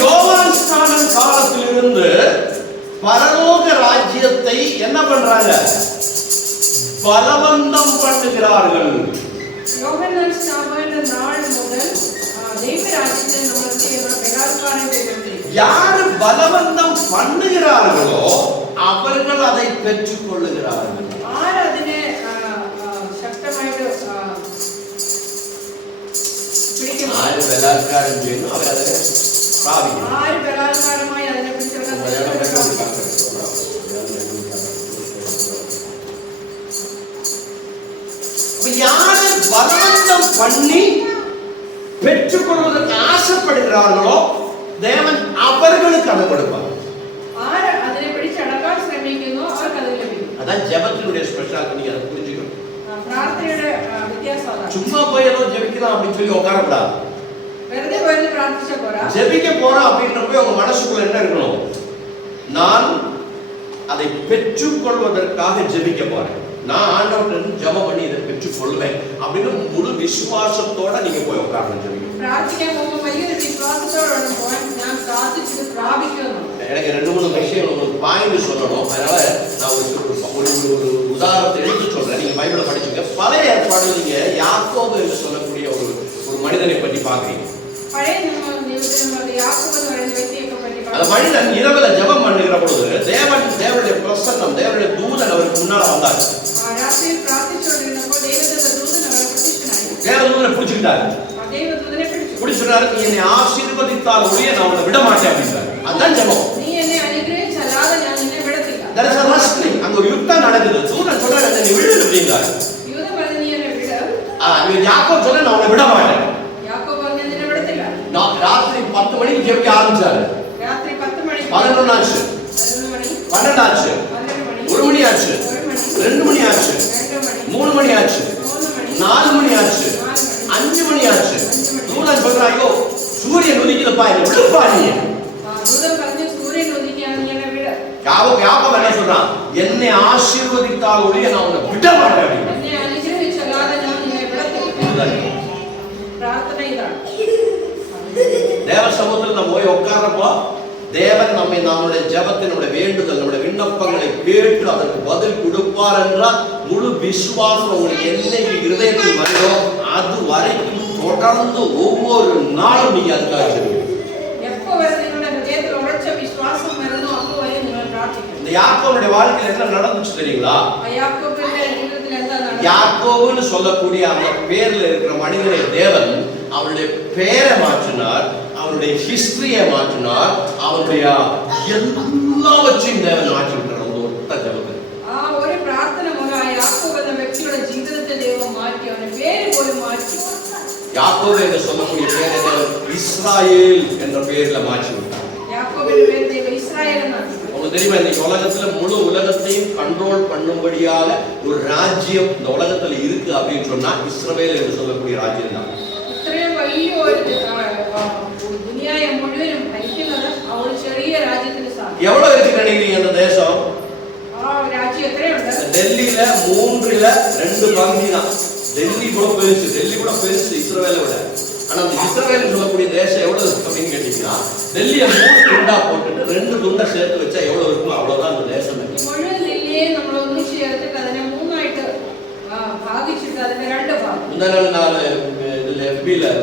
யோவான் ஸ்நானன் காலத்திலிருந்து பரலோக ராஜ்யத்தை என்ன பண்றாங்க? பலவந்தம் பண்ணுகிறார்கள். யோவான் ஸ்நானன் நாள் முதல் தெய்வராஜ்யத்தை நமக்கு பலாத்காரம் செய்கிறார்கள். யார் பலவந்தம் பண்ணுகிறார்களோ அவர்கள் அதை பெற்றுக் கொள்ளுகிறார்கள். ആര് അതിനെ ശക്തമായിട്ട് പിടിക്കുന്നു, ആര് ബലാത്കാരം ചെയ്യുന്നു അവരതിനെ പ്രാപിക്കുന്നു. ആര് ബലാത്കാരമായി അതിനെ പിടിച്ചെടുക്കാൻ யாரு பலவந்தம் பண்ணி பெற்றுக்கொள்வதற்கு ஆசைப்படுகிறார்களோ தேவன் அவர்களுக்கு அதை கொடுப்பார். ആര് അതിനെ പിടിച്ചടക്കാൻ ശ്രമിക്കുന്നു അവർക്ക് അത് ലഭിക്കും. அதான் ஜெபத்தினுடைய ஸ்பெஷாலிட்டி. நீங்க அதை புரிஞ்சுக்கணும். പ്രാർത്ഥനയുടെ വ്യത്യാസം അതാണ്. சும்மா போய் ஏதோ ஜெபிக்கலாம் அப்படின்னு சொல்லி உட்காரக்கூடாது. വെറുതെ പോയി പ്രാർത്ഥിച്ചാ போறா. ஜெபிக்க போறோம் அப்படின்றப்ப உங்க மனசுக்குள்ள என்ன இருக்கணும்? நான் அதை பெற்றுக்கொள்வதற்காக ஜெபிக்க போறேன், நான் ஆண்டவர்கிட்ட ஜெபம் பண்ணி இதை பெற்றுக்கொள்வேன் அப்படின்னு முழு விசுவாசத்தோட நீங்க போய் உட்காரணும் ஜெபிக்க. പ്രാർത്ഥിക്കാൻ പോകുമ്പോൾ വലിയൊരു വിശ്വാസത്തോടെ പോകാൻ ഞാൻ പ്രാർത്ഥിച്ചത് പ്രാപിക്കുന്നു. எனக்கு 2-3 விஷயம் உங்களுக்கு பாயிண்ட் சொல்லணும். அதனால நான் ஒரு உதாரணத்தை எடுத்து சொல்றேன். நீங்க பைபிளை படிச்சுங்க. பழைய ஏற்பாடுல நீங்க யாக்கோபு என்று சொல்லக்கூடிய ஒரு மனிதனை பற்றி பாக்குறீங்க. பழைய நியமத்தில் நம்ம யாக்கோபு என்ற व्यक्तिயை பற்றி அந்த மனிதன் இரவுல ஜெபம் பண்ணுகிற பொழுது தேவனுடைய பிரசன்னம், தேவனுடைய தூதன் அவருக்கு முன்னால வந்தார். ராத்திரி பிரார்த்திச்சுകൊണ്ടിരുന്നപ്പോൾ ദൈവത്തിന്റെ ദൂതൻ അവരെ சொல்றாரு, நீ என்னை ஆசீர்வதித்தால் ஒழிய நான் உன்னை விட மாட்டேன் அப்படின்றாரு. அதுதான் ஜெபம். நீ என்னை அனுகிரகிச்சலாத நான் உன்னை விடத்தில்லை. There is a wrestling. அங்க ஒரு யுத்தம் நடக்குது. தூதன் சொல்றாரு, நீ விடு அப்படின்றாரு. யூதன் പറഞ്ഞു நீ என்னை விடு. யாக்கோபு சொல்ல நான் உன்னை விட மாட்டேன். யாக்கோபு പറഞ്ഞു നിന്നെ വിടത്തില്ല. ராத்திரி 10 மணிக்கு ஜெபிக்க ஆரம்பிச்சாரு. രാത്രി 10 മണിക്ക് 11 ஆச்சு, 11 மணி 12 ஆச்சு, 12 மணி 1 மணி ஆச்சு, 1 மணி 2 மணி ஆச்சு, 2 மணி 3 மணி ஆச்சு, 3 மணி 4 மணி ஆச்சு, 5 மணி ஆச்சு. தூதன் சொல்றான், ஐயோ சூரியன் உதிக்குதுப்பா, என்ன விடுப்பா நீ. யூதன் പറഞ്ഞു സൂര്യൻ ഉദിക്കുകയാണ് നീ എന്നെ വിട്. யாக்கோபு என்ன சொல்றான், என்னை ஆசீர்வதித்தால் ஒழிய நான் உன்னை விட மாட்டேன் அப்படின்னு. എന്നെ അനുഗ്രഹിച്ചല്ലാതെ ഞാൻ നിന്നെ വിടത്തില്ല. പ്രാർത്ഥന ഇതാണ്. தேவ சமூகத்தில் நம்ம போய் உட்கார்றப்போ தேவன் நம்மை நம்முடைய ஜெபத்தை, நம்முடைய வேண்டுதல், நம்முடைய விண்ணப்பங்களை கேட்டு அதற்கு பதில் கொடுப்பார் என்றால் முழு விசுவாசம் உங்களுக்கு என்னைக்கு இருதயத்தில் வருதோ அது வரைக்கும் தொடர்ந்து ஒவ்வொரு நாளும் நீங்க அதுக்காக செய்வீங்க. எப்போ வரை உங்களுடைய ஹிருதயத்தில் உடைச்ச விசுவாசம் வருதோ அப்போ வரை நீங்கள் பிரார்த்திக்கணும். இந்த யாக்கோபுடைய வாழ்க்கையில் என்ன நடந்துச்சு தெரியுங்களா? யாக்கோபுடைய ஜீவிதத்தில் என்ன நடந்தது? யாக்கோபுன்னு சொல்லக்கூடிய அந்த பேர்ல இருக்கிற மனிதனை தேவன் அவருடைய பேரை மாற்றினார், அவருடைய ஹிஸ்டரியை மாற்றினார், அவருடைய எல்லாவற்றையும் தேவன் மாற்றி விட்டார். அந்த ஒத்த ஜெபத்தில் ഒരു പ്രാർത്ഥന മൂലം യാക്കോബ് എന്ന വ്യക്തിയുടെ ജീവിതത്തെ ദൈവം മാറ്റി, അവന്റെ പേര് പോലും മാറ്റി. யாக்கோபு என்று சொல்லக்கூடிய பேரை தேவன் இஸ்ராயேல் என்ற பெயர்ல மாற்றி விட்டார். യാക്കോബിന്റെ പേര് ദൈവം ഇസ്രായേൽ എന്നാണ്. உங்களுக்கு தெரியுமா, இந்த உலகத்துல முழு உலகத்தையும் கண்ட்ரோல் பண்ணும்படியாக ஒரு ராஜ்யம் இந்த உலகத்துல இருக்கு அப்படின்னு சொன்னா இஸ்ரவேல் என்று சொல்லக்கூடிய ராஜ்யம் தான். ഇത്രയും വലിയ ഒരു ദുനിയായെ മുഴുവനും ഭരിക്കുന്നത് ആ ഒരു ചെറിയ രാജ്യത്തിന് സാധിക്കും. எவ்வளவு இருக்கு நினைக்கிறீங்க அந்த தேசம்? ആ രാജ്യം എത്രയുണ്ട്? டெல்லியில 3ல் 2 பகுதி தான். டெல்லி கூட பெருசு இஸ்ரவேலை விட. ஆனா அந்த இஸ்ரவேல் சொல்லக்கூடிய தேசம் எவ்வளவு இருக்கு அப்படின்னு கேட்டீங்கன்னா, டெல்லியை 3 துண்டா போட்டுட்டு 2 துண்டை சேர்த்து வச்சா எவ்வளவு இருக்குமோ அவ்வளவுதான் அந்த தேசம். മുഴുവൻ ജില്ലയെ നമ്മൾ ഒന്നിച്ച് ചേർത്തിട്ട് അതിനെ 3ആയിട്ട് ഭാഗിച്ചിട്ട് അതിനെ 2 ഭാഗം. முன்னாள் நான் இதுல FB-ல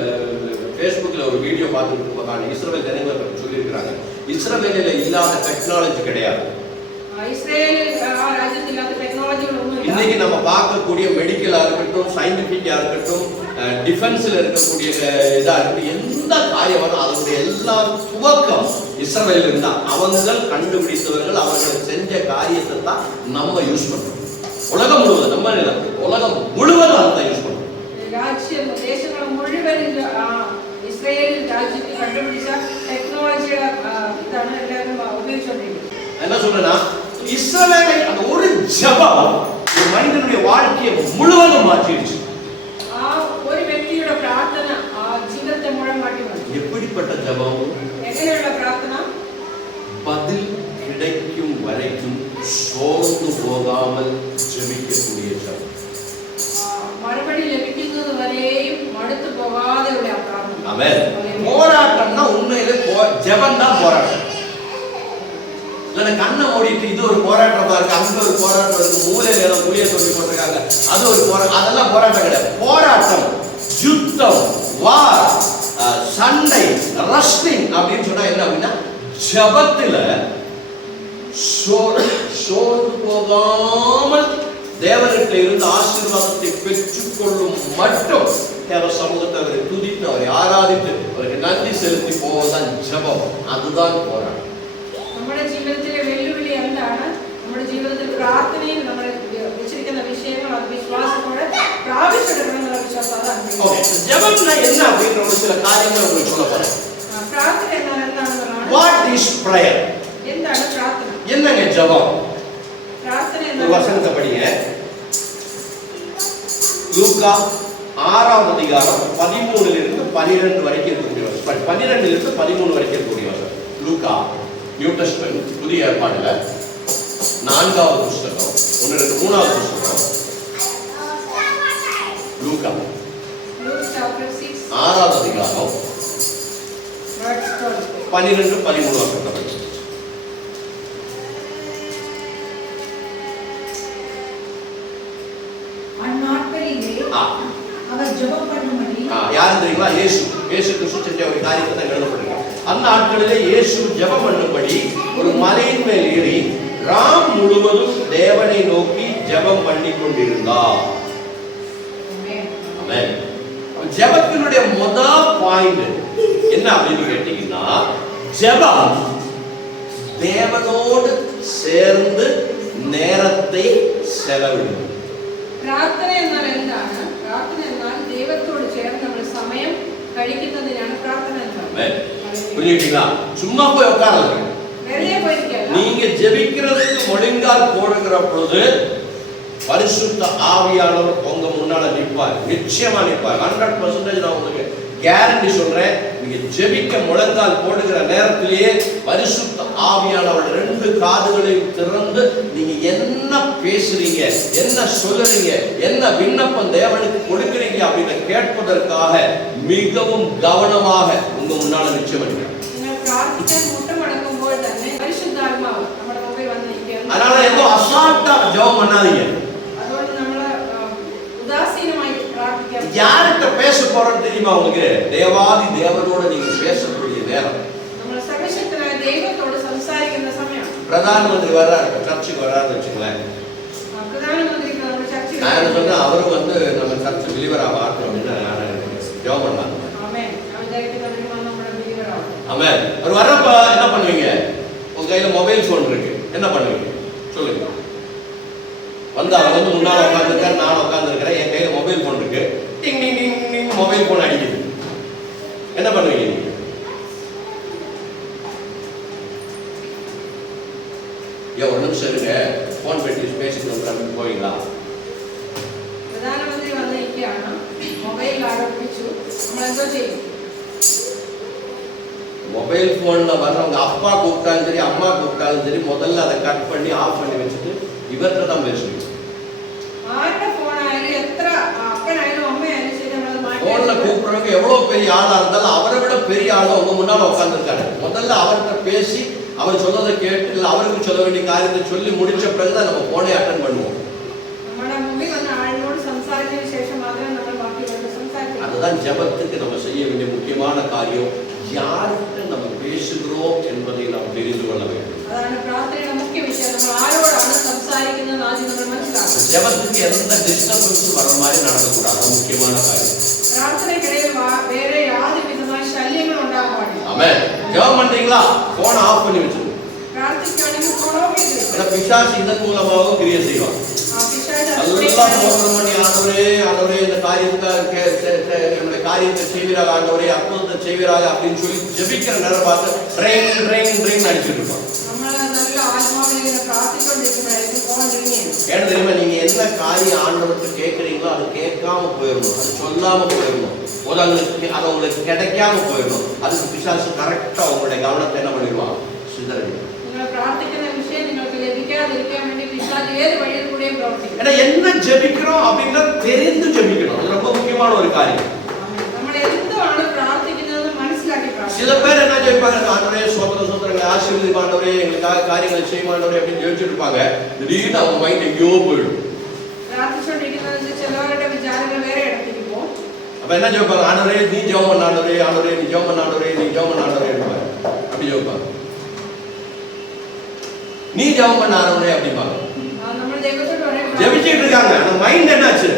Facebookல ஒரு வீடியோ பார்த்துட்டு இருப்பாங்க. இஸ்ரவேல் ஜனங்களை பற்றி சொல்லியிருக்கிறாங்க. இஸ்ரவேலில் இல்லாத டெக்னாலஜி கிடையாது. இஸ்ரேலில் ആ രാജ്യത്തില്ലാത്ത ടെക്നോളജികളൊന്നും இன்னைக்கு நம்ம பார்க்கக்கூடிய மெடிக்கலா இருக்கட்டும், சயின்டிபிக்கா இருக்கட்டும், டிஃபென்ஸ்ல இருக்கக்கூடிய இதா இருக்கட்டும், எந்த காரியம் வரும் அதனுடைய எல்லா துவக்கம் இஸ்ரவேலில் இருந்தா. அவங்கள் கண்டுபிடித்தவர்கள் அவர்கள் செஞ்ச காரியத்தை தான் நம்ம யூஸ் பண்றோம். உலகம் முழுவதும் நம்ம இல்லை, உலகம் முழுவதும் அதை யூஸ் பண்றோம். രാജ്യം ദേശങ്ങൾ മുഴുവൻ ഇസ്രയേൽ രാജ്യത്തിൽ കണ്ടുപിടിച്ച ടെക്നോളജിയുടെ ഇതാണ് എല്ലാവരും ഉപയോഗിച്ചുകൊണ്ടിരിക്കുന്നത്. என்ன சொல்றேன்னா, இஸ்ரவேலை அந்த ஒரு ஜெபம் ஒரு மனிதனுடைய வாழ்க்கையை முழுவதும் மாற்றிடுச்சு. ആ ഒരു വ്യക്തിയുടെ പ്രാർത്ഥന ആ ജീവിതത്തെ മുഴുവൻ മാറ്റി മറിച്ചു. எப்படிப்பட்ட ஜெபம்? എങ്ങനെയുള്ള പ്രാർത്ഥന? பதில் கிடைக்கும் வரைக்கும் சோர்ந்து போகாமல் ஜெபிக்கக்கூடிய ஜெபம். മറുപടി ലഭിക്കുന്നത് വരെയും മടുത്തു പോകാതെയുള്ള ആ പ്രാർത്ഥന. ஆமென். போராட்டம்னா உண்மையிலே ஜெபம் தான் போராட்டம். இல்ல கண்ணை மூடிட்டு இது ஒரு போராட்டமா இருக்கு, அங்க ஒரு போராட்டம் இருக்கு, மூலையில ஏதோ புளிய சொல்லி போட்டிருக்காங்க, அது ஒரு போராட்டம். அதெல்லாம் போராட்டம் கிடையாது. போராட்டம், யுத்தம், வார், சண்டை, ரஸ்டிங் அப்படின்னு சொன்னா என்ன அப்படின்னா, ஜெபத்துல சோர்ந்து போகாமல் தேவனிடத்தில் இருந்து ஆசீர்வாதத்தை பெற்றுக்கொள்ளும் மட்டும் தேவ சமூகத்தை அவரை துதித்து அவரை ஆராதித்து அவருக்கு நன்றி செலுத்தி போவதுதான் ஜெபம். அதுதான் போராட்டம். നമ്മുടെ ജീവിതത്തിലെ വെല്ലുവിളി എന്താണ്? നമ്മുടെ ജീവിതത്തിൽ പ്രാർത്ഥനയിൽ നമ്മൾ വെച്ചിരിക്കുന്ന വിഷയങ്ങൾ അത് വിശ്വാസത്തോടെ പ്രാപിച്ചെടുക്കണമെന്നുള്ള വിശ്വാസം അതാണ്. ஜெபம்னா என்ன அப்படின்ற ஒரு சில காரியங்களை உங்களுக்கு சொல்ல போறேன். പ്രാർത്ഥന എന്നാൽ എന്താണെന്നുള്ളതാണ്. What is prayer? എന്താണ് പ്രാർത്ഥന? என்னங்க ஜெபம்? പ്രാർത്ഥന ஒரு എന്താണ്? வசனத்தை படிங்க. லூக்கா 6ஆம் அதிகாரம் 13 இருந்து 12 வரைக்கும் இருக்கக்கூடிய வசனம். 12 இருந்து 13 வரைக்கும் இருக்கக்கூடிய வசனம். லூக்கா நியூ டெஸ்டமென்ட் புதிய ஏற்பாடுல 4வது புத்தகம், 1 2 3வது புத்தகம். லூக்கா Luke chapter 6 6வது அதிகாரம் verse 12. 12 13 வசனத்தை படிங்க. அந்நாட்களிலே அவர் ஜெபம் பண்ணும்படி யாரு தெரியுமா? இயேசு கிறிஸ்து செஞ்ச ஒரு காரியத்தை தான் எழுதப்படுங்க. அந்த நாட்களிலே இயேசு ஜெபம் பண்ணும்படி ஒரு மலையின் மேல் ஏறி ராம் முழுவதும் தேவனை நோக்கி ஜெபம் பண்ணி கொண்டிருந்தார். ஆமென். ஜெபத்தினுடைய முதல் பாயிண்ட் என்ன அப்படின்னு கேட்டீங்கன்னா, ஜெபம் தேவனோடு சேர்ந்து நேரத்தை செலவிடும். പ്രാർത്ഥന എന്നാൽ എന്താണ്? പ്രാർത്ഥന എന്നാൽ ദൈവത്തോട് ചേർന്ന് നമ്മൾ സമയം കഴിക്കുന്നതിനാണ് പ്രാർത്ഥന എന്ന്. புரியுதுங்களா? சும்மா போய் உட்காரல. வெளியே போயிருக்கல. நீங்க ஜெபிக்கிறதுக்கு முழங்கால் போடுகிற பொழுது பரிசுத்த ஆவியானவர் உங்க முன்னால நிற்பார். நிச்சயமா நிற்பார். 100% நான் உங்களுக்கு கேரண்டி சொல்றேன். நீங்க ஜெபிக்க முழங்கால் போடுகிற நேரத்திலேயே பரிசுத்த ஆவியானவர் 2 காதுகளையும் திறந்து நீங்க என்ன பேசுறீங்க, என்ன சொல்லுறீங்க, என்ன விண்ணப்பம் தேவனுக்கு கொடுக்கிறீங்க அப்படின்னு கேட்பதற்காக மிகவும் கவனமாக உங்க முன்னால நிச்சயம் இருக்கிறார். நீங்க பிரார்த்திக்க முட்டமடங்கும்போது തന്നെ பரிசுத்தாத்மாவு நம்ம முன்பே வந்து நிற்கும். அதனால ஏதோ அசால்ட்டா ஜெபம் பண்ணாதீங்க. அதோட நம்மள உதாசீனமாய் பிரார்த்திக்க. யார்கிட்ட பேச போறோம்னு தெரியுமா உங்களுக்கு? தேவாதி தேவனோட நீங்க பேசக்கூடிய நேரம். நம்ம சர்வசக்தனாய தெய்வத்தோட சம்சாரிக்கிற சமயம். பிரதான மந்திரி வர்றாரு, சர்ச்சுக்கு வர்றாருன்னு வச்சுங்களேன். பிரதான மந்திரி நம்ம சர்ச்சுக்கு நான் என்ன சொன்னா, அவரும் வந்து நம்ம சர்ச் பிலீவரா மாற்றணும் அப்படின்னு நான் ஜெபம் பண்ணாங்க. ஆமென். நம்ம பிலீவரா. ஆமென். அவர் வர்றப்ப என்ன பண்ணுவீங்க? உங்க கையில மொபைல் போன் இருக்கு, என்ன பண்ணுவீங்க சொல்லுங்க? வந்து அவர் வந்து முன்னால உட்காந்துருக்காரு, நான் உட்காந்துருக்கிறேன், என் கையில மொபைல் போன் இருக்கு, டிங் டிங் டிங் டிங் மொபைல் போன் அடிக்குது. என்ன பண்ணுவீங்க நீங்க? ஒரு நிமிஷம் இருங்க, போன் பெட்டி பேசிட்டு போவீங்களா? பிரதான மந்திரி வந்து நிற்கிறானா, மொபைல் ஆரம்பிச்சு நம்ம என்ன செய்யும்? மொபைல் போன்ல வர்றவங்க அப்பா கூப்பிட்டாலும் சரி, அம்மா கூப்பிட்டாலும் சரி, முதல்ல அதை கட் பண்ணி ஆஃப் பண்ணி வச்சுட்டு இவர்கிட்ட தான் பேசுவீங்க. ஆண்ட போன் ஆயிரம் எத்தனை அப்பனாயிரம் அம்மையாயிரம் சரி நம்மள மாட்டி போன்ல கூப்பிடுறவங்க எவ்வளவு பெரிய ஆளா இருந்தாலும் அவரை விட பெரிய ஆளா உங்க முன்னால உட்கார்ந்துருக்காரு. முதல்ல அவர்கிட்ட பேசி அவர் சொன்னதை கேட்டு இல்லை அவருக்கு சொல்ல வேண்டிய காரியத்தை சொல்லி முடிச்ச பிறகுதான் நம்ம போனே அட்டன் பண்ணுவோம். നമ്മുടെ മുമ്പിൽ വന്ന ആളിനോട് സംസാരിച്ചതിന് ശേഷം മാത്രമേ നമ്മൾ ബാക്കിയുള്ളവരോട് സംസാരിക്കൂ. அதுதான் ஜெபத்துக்கு நம்ம செய்ய வேண்டிய முக்கியமான காரியம். யார்கிட்ட நம்ம பேசுகிறோம் என்பதை நாம் தெரிந்து கொள்ள வேண்டும். അതാണ് പ്രാർത്ഥനയുടെ മുഖ്യ വിഷയം. നമ്മൾ ആരോടാണ് സംസാരിക്കുന്നത് ആദ്യം നമ്മൾ മനസ്സിലാക്കണം. ஜெபத்துக்கு எந்த டிஸ்டர்பன்ஸும் வர மாதிரி நடக்கக்கூடாது. அது முக்கியமான காரியம். പ്രാർത്ഥനയ്ക്കിടയിൽ വേറെ യാതൊരു വിധമായ ശല്യങ്ങളും ഉണ്ടാകാൻ പാടില്ല. ஆமென். ஜெபம் பண்றீங்களா? போன் ஆஃப் பண்ணி வச்சிருங்க. പ്രാർത്ഥിക്കുകയാണെങ്കിൽ ഫോൺ ഓഫ് ചെയ്തിരിക്കണം. ஏன்னா பிசாசு இதன் மூலமாக கிரியை செய்வான். எல்லாம் போன் பண்ணி ஆண்டவரே ஆண்டவரே இந்த காரியத்தை நம்முடைய காரியத்தை செய்வீராக ஆண்டவரே, அற்புதத்தை செய்வீராக அப்படின்னு சொல்லி ஜெபிக்கிற நேரம் பார்த்து ட்ரெயின் ட்ரெயின் ட்ரெயின் அடிச்சுட்டு இருப்பான். നമ്മൾ നല്ല ആത്മാവിൽ ഇങ്ങനെ പ്രാർത്ഥിച്ചുകൊണ്ടിരിക്കുമ്പോഴായിരിക്കും ഫോൺ റിംഗ് ചെയ്യുന്നത്. ஏன்னு தெரியுமா? நீங்க என்ன காரியம் ஆண்டவர்கிட்ட கேட்குறீங்களோ அது கேட்காம போயிடணும், அது சொல்லாம போயிடணும், அது உங்களுக்கு கிடைக்காம போயிடணும். அதுக்கு பிசாசு கரெக்டா உங்களுடைய கவனத்தை என்ன பண்ணிடுவான்? சிதறடிப்பான். നിങ്ങൾ പ്രാർത്ഥിക്കുന്ന വിഷയം നിങ്ങൾക്ക് ലഭിക്കാതിരിക്കാൻ വേണ്ടി പിശാച് ഏത് വഴിയിൽ കൂടെയും പ്രവർത്തിക്കും. ஏன்னா என்ன ஜெபிக்கிறோம் அப்படின்னா தெரிந்து ஜெபிக்கணும். அது ரொம்ப முக்கியமான ஒரு காரியம். നമ്മൾ എന്താണ് പ്രാർത്ഥിക്കുന്നതെന്ന് മനസ്സിലാക്കി പ്രാർത്ഥിക്കണം. சில பேர் என்ன ஜெபிப்பாங்க? ஆண்டவரே சோத்திரங்களை ஆசீர்வதி ஆண்டவரே, எங்களுக்காக காரியங்களை செய்ய ஆண்டவரே அப்படின்னு ஜெபிச்சுட்டு இருப்பாங்க. திடீர்னு அவங்க மைண்ட் எங்கேயோ போயிடும். പ്രാർത്ഥിച്ചുകൊണ്ടിരിക്കുന്നതിന് ചിലവരുടെ വിചാരങ്ങൾ വേറെ ഇടത്തേക്ക് പോകും. அப்ப என்ன ஜெபிப்பாங்க? ஆண்டவரே நீ ஜெபம் பண்ண ஆண்டவரே, ஆண்டவரே நீ ஜெபம் பண்ண ஆண்டவரே, நீ ஜெபம் பண்ண ஆண்டவரே அப்படி ஜெபிப்பாங்க. நீ ஜெபம் பண்ண ஆண்டவரே அப்படிம்பாங்க. നമ്മൾ ദൈവത്തോട് പറയും ஜெபிச்சிட்டு இருக்காங்க. அந்த மைண்ட் என்னாச்சு?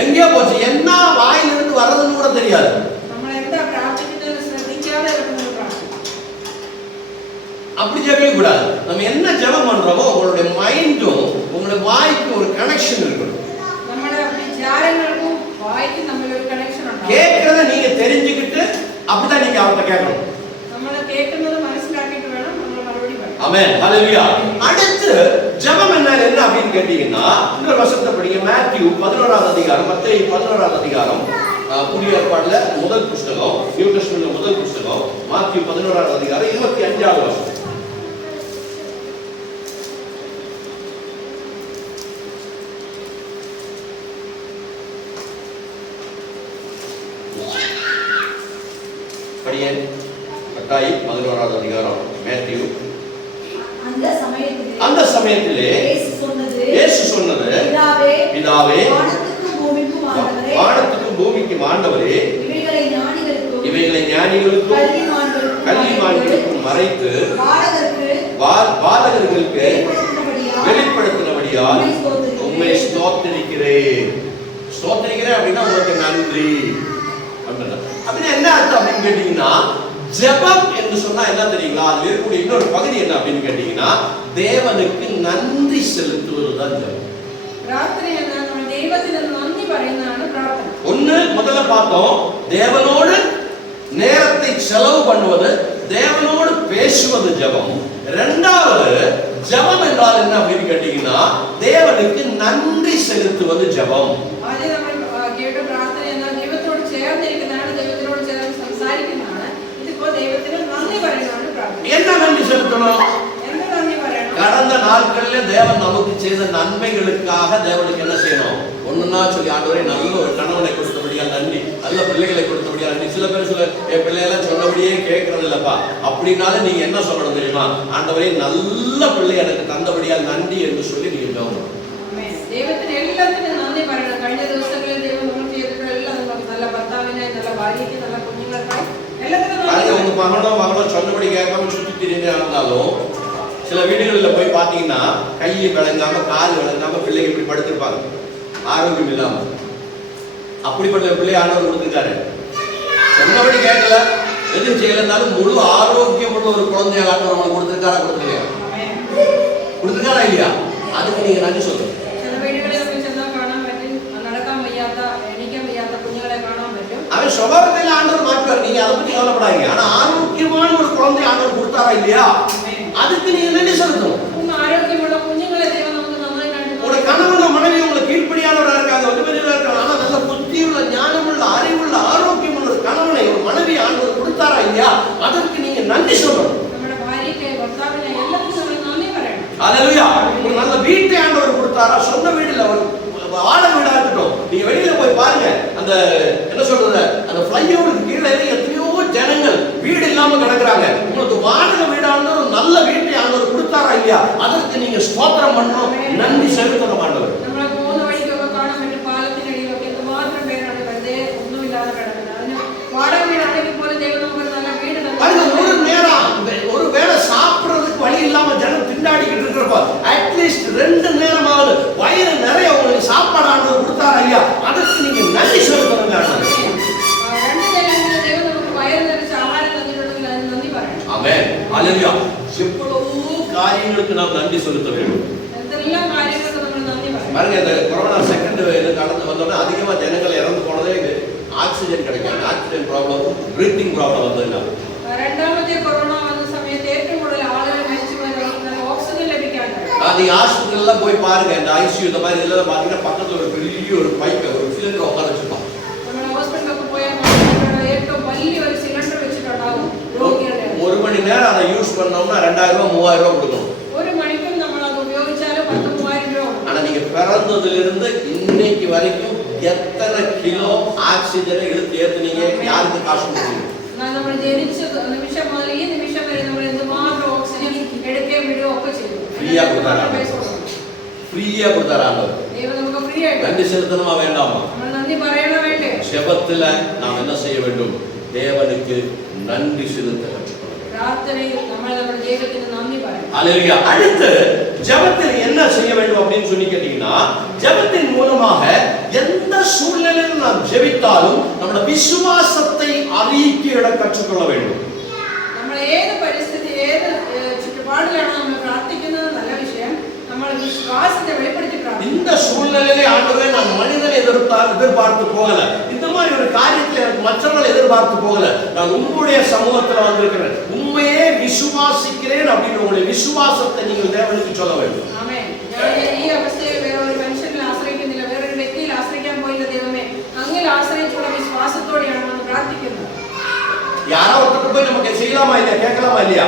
எங்கேயோ போச்சு. என்ன வாயிலிருந்து வர்றதுன்னு கூட தெரியாது. നമ്മൾ എന്താ പ്രാർത്ഥിക്കുന്നതെന്ന് ശ്രദ്ധിക്കാതെ ഇരിക്കുന്നത് പ്രാർത്ഥന. அப்படி ஜெபிக்க கூடாது. நம்ம என்ன ஜெபம் பண்றோமோ உங்களுடைய மைண்டும் உங்களுடைய வாய்க்கும் ஒரு கனெக்ஷன் இருக்கணும். നമ്മുടെ വിചാരങ്ങൾക്കും വായ്ക്കും തമ്മിൽ ഒരു കണക്ഷൻ ഉണ്ടാവും. கேட்கிறத நீங்க தெரிஞ்சுக்கிட்டு அப்படிதான் நீங்க அவர்கிட்ட கேட்கணும். നമ്മൾ കേൾക്കുന്നത് മനസ്സിലാക്കിയിട്ട് വേണം നമ്മൾ മറുപടി പറയാൻ. ஆமென். ஹல்லேலூயா. அடுத்து ஜெபம் என்ன அப்படின்னு கேட்டீங்கன்னா, இந்த வசனத்தை படிங்க. மேத்யூ 11வது அதிகாரம், மத்தேயு 11வது அதிகாரம், புதிய ஏற்பாடுல முதல் புத்தகம், நியூ டெஸ்டமென்ட்ல முதல் புத்தகம், மாத்யூ 11வது அதிகாரம் 25வது வசனம். படியே. மத்தாயி 11வது அதிகாரம், மேத்யூ. அந்த சமயத்திலே இயேசு சொன்னது, பிதாவே வானத்துக்கும் பூமிக்கும் ஆண்டவரே, இவைகளை ஞானிகளுக்கும் கல்விமான்களுக்கும் மறைத்து பாலகர்களுக்கு வெளிப்படுத்தினபடியால் உம்மை ஸ்தோத்திரிக்கிறேன். ஸ்தோத்திரிக்கிறேன் அப்படின்னா உங்களுக்கு நன்றி அப்படின்னா என்ன அர்த்தம் அப்படின்னு கேட்டீங்கன்னா, ஜெபம் என்று சொன்னா என்ன தெரியுங்களா, அதுல இருக்கக்கூடிய இன்னொரு பகுதி என்ன அப்படின்னு கேட்டீங்கன்னா, தேவனுக்கு நன்றி செலுத்துவதுதான் ஜெபம். பிரார்த்தனை என்ன, நம்ம தெய்வத்திற்கு நன்றி പറയുന്നതാണ് பிரார்த்தனை. ஒண்ணு முதல்ல பார்த்தோம், தேவனோடு நேரத்தை செலவு பண்ணுவது, தேவனோடு பேசுவது ஜெபம். இரண்டாவது, ஜெபம் என்றால் என்ன அப்படின்னு கேட்டீங்கன்னா, தேவனுக்கு நன்றி செலுத்துவது ஜெபம். அதே നമ്മൾ കേട്ട പ്രാർത്ഥന എന്നാൽ ദൈവത്തോട് ചേർന്നിരിക്കുന്നതാണ്, ദൈവത്തിനോട് ചേർന്ന് സംസാരിക്കുന്നതാണ്. ഇതിപ്പോ ദൈവത്തിന് നന്ദി പറയുന്നതാണ് പ്രാർത്ഥന. என்ன நன்றி செலுத்தணும்? என்ன நன்றி പറയണം? கடந்த நாட்களில் தேவன் நமக்கு செய்த நன்மைகளுக்காக தேவனுக்கு என்ன செய்யணும்? ஒண்ணுன்னா சொல்லி, ஆண்டவரே நல்ல ஒரு கணவனை கொடுத்தபடியால் நன்றி, நல்ல பிள்ளைகளை கொடுத்தபடியால் நன்றி. சில பேர் என் பிள்ளையெல்லாம் சொன்னபடியே கேட்கறது இல்லப்பா அப்படின்னாலும் நீங்க என்ன சொல்லணும் தெரியுமா? ஆண்டவரே நல்ல பிள்ளை எனக்கு தந்தபடியால் நன்றி என்று சொல்லி நீங்க ஜெபம். ദൈവത്തിന് എല്ലാത്തിനും നന്ദി പറയണം. കഴിഞ്ഞ ദിവസങ്ങളിൽ ദൈവം നമുക്ക് ചെയ്തിട്ടുള്ള എല്ലാം, നല്ല ഭർത്താവിനെ, നല്ല ഭാര്യയ്ക്ക്, നല്ല കുഞ്ഞുങ്ങൾക്കായി എല്ലാത്തിനും നന്ദി. உங்க மகனோ சொன்னபடி கேட்காம சுத்தி திரிஞ்சா இருந்தாலும், சில வீடுகளில் போய் பார்த்தீங்கன்னா கை விளங்காம கால் விளங்காம பிள்ளைங்க இப்படி படுத்திருப்பாங்க, ஆரோக்கியம் இல்லாம. அப்படிப்பட்ட பிள்ளை ஆண்டவர் கொடுத்துருக்காரு. சொன்னபடி கேட்கல, எதுவும் செய்யலனாலும் முழு ஆரோக்கியம் உள்ள ஒரு குழந்தைய ஆண்டவர் உங்களுக்கு கொடுத்துருக்காரா, கொடுத்துருக்கா? கொடுத்துருக்காரா இல்லையா? அதுக்கு நீங்க நன்றி சொல்லுங்க. ചില വീടുകളിൽ പോയി ചെന്നാൽ കാണാൻ പറ്റും, നടക്കാൻ വയ്യാത്ത, എണീക്കാൻ വയ്യാത്ത കുഞ്ഞുങ്ങളെ കാണാൻ പറ്റും. அவன் சுபாவத்தில் ஆண்டவர் மாற்றுவார், நீங்க அதை பத்தி கவலைப்படாதீங்க. ஆனா ஆரோக்கியமான ஒரு குழந்தை ஆண்டவர் கொடுத்தாரா இல்லையா? அதுக்கு நீங்க நன்றி செலுத்தணும். ആരോഗ്യമുള്ള കുഞ്ഞുങ്ങളെ ദൈവം നമുക്ക് നന്നായി കണ്ടു. உங்களோட கணவன மனைவி உங்களுக்கு கீழ்ப்படியானவரா இருக்காங்க, ஒருவரா இருக்காங்க, ஆனா நல்ல புத்தியுள்ள, ஞானமுள்ள, அறிவுள்ள, ஆரோக்கியமுள்ள ஒரு கணவனை, ஒரு மனைவி ஆண்டவர் கொடுத்தாரா இல்லையா? அதற்கு நீங்க நன்றி சொல்லணும். നമ്മുടെ ഭാര്യയ്ക്ക്, ഭർത്താവിനെ എല്ലാത്തിനും നമ്മൾ നന്ദി പറയണം. ஹல்லேலூயா. ஒரு நல்ல வீட்டை ஆண்டவர் கொடுத்தாரா? சொந்த வீடு இல்ல, ஒரு வாடகை வீடா இருக்கட்டும். நீங்க வெளியில போய் பாருங்க, அந்த என்ன சொல்றது, அந்த ஃப்ளைஓவருக்கு கீழே எத்தனையோ ஜனங்கள் வீடு இல்லாம கிடக்குறாங்க. உங்களுக்கு வாடகை வீடான ஒரு நல்ல வீட்டை ஆண்டவர் கொடுத்தாரா இல்லையா? அதற்கு நீங்க ஸ்தோத்திரம் பண்ணணும், நன்றி செலுத்தணும். ஆண்டவர் നമ്മളെ പോകുന്ന വഴിക്കൊക്കെ കാണാൻ പറ്റും, പാലത്തിനടിയിലൊക്കെ എന്തുമാത്രം പേരാണ് വെറുതെ ഒന്നുമില്ലാതെ കിടക്കുന്നത്. അതിന് വാടക വീടാണെങ്കിൽ പോലും ദൈവം നമുക്ക് നല്ല വീട് ஒரு நேரம் ஒரு வேளை சாப்பிடுறதுக்கு வழி இல்லாம ஜனம் திண்டாடிக்கிட்டு இருக்கிறப்ப அட்லீஸ்ட் 2 நேரமாவது வயிறு நிறைய உங்களுக்கு சாப்பாடு ஆண்டவர் கொடுத்தாரா இல்லையா? அதற்கு நீங்க நன்றி செலுத்தணுங்க. രണ്ട് നേരങ്ങളിൽ ദൈവം നമുക്ക് വയറ് നിറച്ച് ആഹാരം തന്നിട്ടുണ്ടെങ്കിൽ അതിന് നന്ദി പറയണം. ஆமென். ஹல்லேலூயா. எவ்வளவு காரியங்களுக்கு நாம் நன்றி செலுத்த வேண்டும். എന്തെല്ലാം കാര്യങ്ങൾക്ക് നമ്മൾ നന്ദി പറയണം. பாருங்க, இந்த கொரோனா செகண்ட் வேவ் கடந்து வந்தோம்னா அதிகமா ஜனங்கள் இறந்து போனதே ஆக்சிஜன் கிடைக்காது. ஆக்சிஜன் ப்ராப்ளம், பிரீத்திங் ப்ராப்ளம் வந்ததுன்னா. രണ്ടാമത്തെ കൊറോണ വന്ന സമയത്ത് ഏറ്റവും കൂടുതൽ ആളുകൾ മരിച്ചു പോയത് ഓക്സിജൻ ലഭിക്കാനാണ്. நீங்க ஹாஸ்பிட்டல்ல போய் பாருங்க, இந்த ஐசியூ இந்த மாதிரி இதெல்லாம் பாத்தீங்கன்னா பக்கத்துல ஒரு பெரிய ஒரு பைப், ஒரு சிலிண்டர் உட்கார வச்சிருப்பாங்க. നമ്മൾ ഹോസ്പിറ്റലിലൊക്കെ പോയാൽ ഏറ്റവും വലിയ ഒരു സിലിണ്ടർ വെച്ചിട്ടുണ്ടാവും രോഗികളുടെ. ஒரு மணி நேரம் அதை யூஸ் பண்ணோம்னா 2000 ரூபாய் 3000 ரூபாய் கொடுக்கணும். ഒരു മണിക്കൂർ നമ്മൾ അത് ഉപയോഗിച്ചാൽ 10,000 രൂപ. ஆனா நீங்க பிறந்ததிலிருந்து இன்னைக்கு வரைக்கும் எத்தனை கிலோ ஆக்சிஜனை எடுத்து ஏத்துனீங்க? யாருக்கு காசு கொடுத்தீங்க? നമ്മൾ ജനിച്ച നിമിഷം മുതൽ ഈ നിമിഷം വരെ നമ്മൾ എന്തുമാത്രം ഓക്സിജൻ എടുക്കുകയും വിടുകയും ഒക്കെ ചെയ്തു. ഫ്രീയാ കൊടുത്താരാ? ஃப்ரீயா கொடுத்தாராங்க. ദൈവം നമുക്ക് ഫ്രീ ആയിട്ട്. நன்றி செலுத்தணுமா வேண்டாமா? നമ്മൾ നന്ദി പറയണോ വേണ്ടേ? ஜெபத்துல நாம் என்ன செய்ய வேண்டும்? தேவனுக்கு நன்றி செலுத்த கற்றுக்கொள்ள. பிரார்த்தனையில் നമ്മൾ നമ്മുടെ ദൈവത്തിന് നന്ദി പറയണം. ஹல்லேலூயா. அடுத்து ஜெபத்தில் என்ன செய்ய வேண்டும் அப்படின்னு சொல்லி கேட்டீங்கன்னா, ஜெபத்தின் மூலமாக எந்த சூழ்நிலையில் நாம் ஜெபித்தாலும் நம்முடைய விசுவாசத்தை அறிக்கையிட கற்றுக்கொள்ள வேண்டும். നമ്മൾ ഏത് പരിസ്ഥിതി, ഏത് ചുറ്റുപാടിലാണ് നമ്മൾ പ്രാർത്ഥിക്കുന്നത് നല്ല വിഷയം. നമ്മൾ വിശ്വാസത്തെ വെളിപ്പെടുത്തി പ്രാർത്ഥിക്കണം. இந்த சூழ்நிலையிலே ஆண்டவரே, நான் மனிதனை எதிர்பார்த்து போகல, இந்த மாதிரி ஒரு காரியத்தில் எனக்கு மற்றவர்களை எதிர்பார்த்து போகல, நான் உங்களுடைய சமூகத்தில் வந்திருக்கிறேன், உண்மையே விசுவாசிக்கிறேன் அப்படின்னு உங்களுடைய விசுவாசத்தை நீங்கள் தேவனுக்கு சொல்ல வேண்டும். ആമേൻ. ഞാൻ ഈ അവസ്ഥയിൽ വേറെ ഒരു മനുഷ്യനിൽ ആശ്രയിക്കുന്നില്ല, വേറെ ഒരു വ്യക്തിയിൽ ആശ്രയിക്കാൻ പോയില്ല ദൈവമേ, അങ്ങിൽ ആശ്രയിച്ചുള്ള വിശ്വാസത്തോടെയാണ് നമ്മൾ പ്രാർത്ഥിക്കുന്നത്. யாரோ ஒருத்தர் போய் நமக்கு செய்யலாமா இல்லையா, கேட்கலாமா இல்லையா?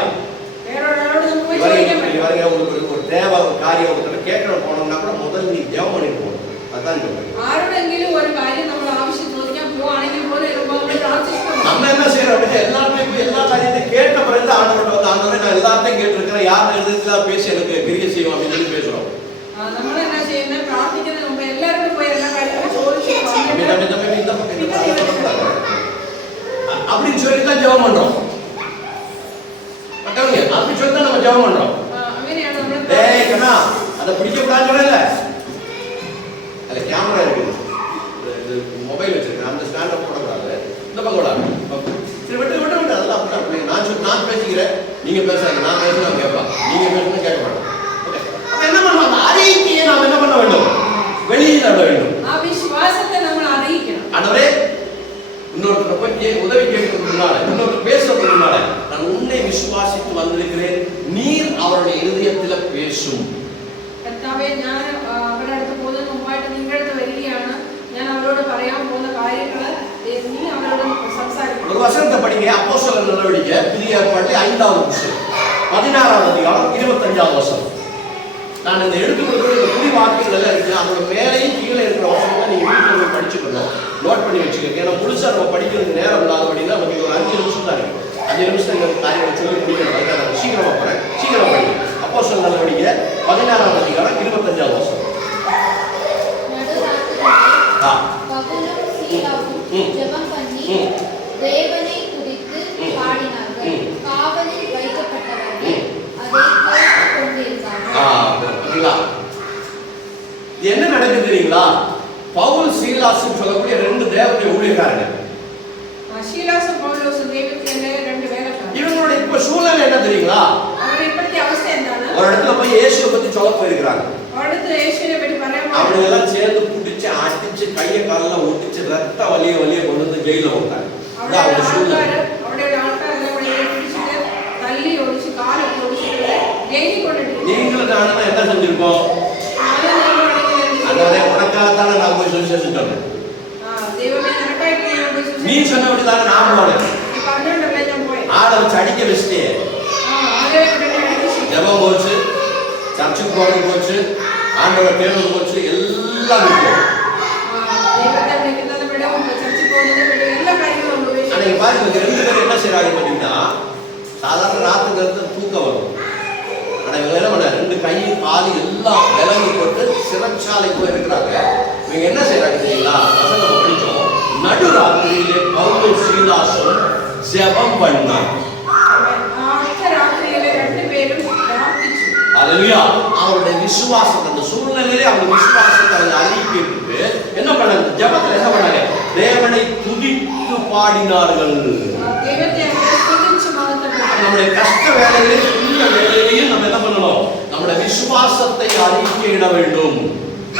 വേറെ ഒരാളോട് നമുക്ക് പോയി ചോദിക്കാൻ പറ്റും. ஒரு தேவை ஒரு காரியம் ஒருத்தர் கேட்கற போனோம்னா கூட முதல்ல நீ ஜெபம் பண்ணி போகணும். அதான் சொல்றேன். ആരോടെങ്കിലും ഒരു കാര്യം നമ്മൾ ആവശ്യം ചോദിക്കാൻ പോവാണെങ്കിൽ പോലും നമ്മൾ പ്രാർത്ഥിക്കണം. நம்ம என்ன செய்யறோம் அப்படின்னா, எல்லாத்தையும் போய் எல்லா காரியத்தையும் கேட்ட பிறகு ஆண்டவர்கிட்ட வந்து, ஆண்டவரே நான் எல்லாத்தையும் கேட்டிருக்கிறேன், யார் எழுதுறதுல பேசி எனக்கு கிரியை செய்வோம் அப்படின்னு சொல்லி பேசுறோம். നമ്മൾ என்ன ചെയ്യുന്നത്? പ്രാർത്ഥിക്കുന്നതിന് മുമ്പ് എല്ലാവരോടും പോയി എല്ലാ കാര്യങ്ങളും ചോദിച്ചു அப்படின்னு சொல்லி தான் ஜெபம் பண்றோம். அப்படி சொல்லி தான் நம்ம ஜெபம் பண்றோம். അങ്ങനെയാണ് നമ്മൾ. டேய் கண்ணா, அதை பிடிக்க கூடாதுன்னு சொல்லல, அதுல கேமரா இருக்குது, நீங்க பேசுறாங்க, நான் பேசுனா கேட்பான், நீங்க பேசுனா கேட்க மாட்டோம். ஓகே, அப்ப என்ன பண்ணணும்? அந்த அறிக்கையை நாம் என்ன பண்ண வேண்டும்? வெளியிட வேண்டும். விசுவாசத்தை நம்ம அறிவிக்கணும். ஆண்டவரே, இன்னொருத்தரை போய் உதவி கேட்கறதுக்கு முன்னால, இன்னொருத்தர் பேசுறதுக்கு முன்னால, நான் உன்னை விசுவாசித்து வந்திருக்கிறேன், நீர் அவருடைய இருதயத்துல பேசும். കർത്താവേ, ഞാൻ അവരുടെ അടുത്ത് പോകുന്നതിന് മുമ്പായിട്ട് നിങ്ങളുടെ അടുത്ത് വരികയാണ്. ഞാൻ അവരോട് പറയാൻ പോകുന്ന കാര്യങ്ങൾ നീ അവരോട് സംസാരിക്കണം. ஒரு வசனத்தை படிங்க. அப்போஸ்தலர் நடவடிக்கை புதிய ஏற்பாட்டில் 5வது புத்தகம் 16வது அதிகாரம் 25வது வசனம். நான் இந்த எடுத்து கொடுக்குற இந்த புதிய வாக்கியங்கள் எல்லாம் இருக்கு. அதோட மேலேயும் கீழே இருக்கிற வசனத்தை நீங்க வீட்டில் போய் படிச்சுக்கணும், நோட் பண்ணி வச்சுக்கோங்க. ஏன்னா முழுசா நம்ம படிக்கிறதுக்கு நேரம் இல்லாத அப்படின்னா நமக்கு ஒரு 5 நிமிஷம் தான் இருக்கு. 5 நிமிஷம் காரியங்களை சொல்லி முடிக்கணும். அதுக்காக சீக்கிரமா போறேன், சீக்கிரமா படிங்க. அப்போஸ்தலர் நடவடிக்கை 16வது அதிகாரம் 25வது வசனம். பவுலும் சீலாவும் ஜெபம் பண்ணி தேவனை துதித்து பாடினார்கள். காவலில் வைக்கப்பட்டவர்கள் அதை கேட்டுக் கொண்டிருந்தார்கள். என்ன நடக்குது தெரியுங்களா? பவுல் சீலாஸ் சொல்லக்கூடிய 2 தேவனுடைய ஊழியக்காரர்கள். ஷீலாசும் பவுலோசும் தேவத்திலே 2 வேலைக்காரர்கள். இவங்களுடைய இப்ப சூழ்நிலை என்ன தெரியுங்களா? அவரை பத்தி அவஸ்தை என்னன்னா, ஒரு இடத்துல போய் இயேசுவை பத்தி சொல்ல போயிருக்காங்க. அடுத்து இயேசுவை பத்தி പറയാൻ அவங்க எல்லாம் சேர்ந்து புடிச்சு அடிச்சு கைய காலெல்லாம் ஒட்டிச்சு ரத்த வலிய கொண்டு வந்து ஜெயில போட்டாங்க. அவருடைய ஆட்கார் எல்லாம் பிடிச்சிட்டு தள்ளி ஒடிச்சு காலை ஒடிச்சிட்டு ஜெயிலுக்கு கொண்டுட்டு. நீங்களும் நானும் என்ன செஞ்சிருக்கோம்? அதனால உனக்காகத்தானே நான் போய் சுவிசேஷம் சொன்னேன். நீ சொன்னபடி தானே நான் போனேன். ஆளை வச்சு அடிக்க வச்சுட்டே ஜெபம் போச்சு, சர்ச்சுக்கு போறது போச்சு, ஆண்டவர் தேர்வு போச்சு, எல்லாம் இருக்கும். அன்னைக்கு பாருங்க, 2 பேரும் என்ன செய்யறாங்க பார்த்தீங்கன்னா, சாதாரண ராத்திரி நேரத்தில் தூக்கம் வரும். ஆனா இவங்க என்ன பண்ண 2 கையும் காலு எல்லாம் விலங்கு போட்டு சிறைச்சாலைக்குள்ள இருக்கிறாங்க. இவங்க என்ன செய்யறாங்க தெரியுங்களா? நம்ம படிச்சோம், நடுராத்திரியிலே பவுலும் சீலாசும் ஜெபம் பண்ணாங்க. அல்லேலூயா. அவருடைய விசுவாசத்தை, அந்த சூழ்நிலையிலே அவங்க விசுவாசத்தை அறிவிக்கிட்டு என்ன பண்ணாங்க? ஜெபத்துல என்ன பண்ணாங்க? தேவனை துதித்து பாடினார்கள். நம்முடைய கஷ்ட வேலைகளில் புண்ணிய வேலையிலையும் நம்ம என்ன பண்ணணும்? நம்முடைய விசுவாசத்தை அறிக்கையிட வேண்டும்.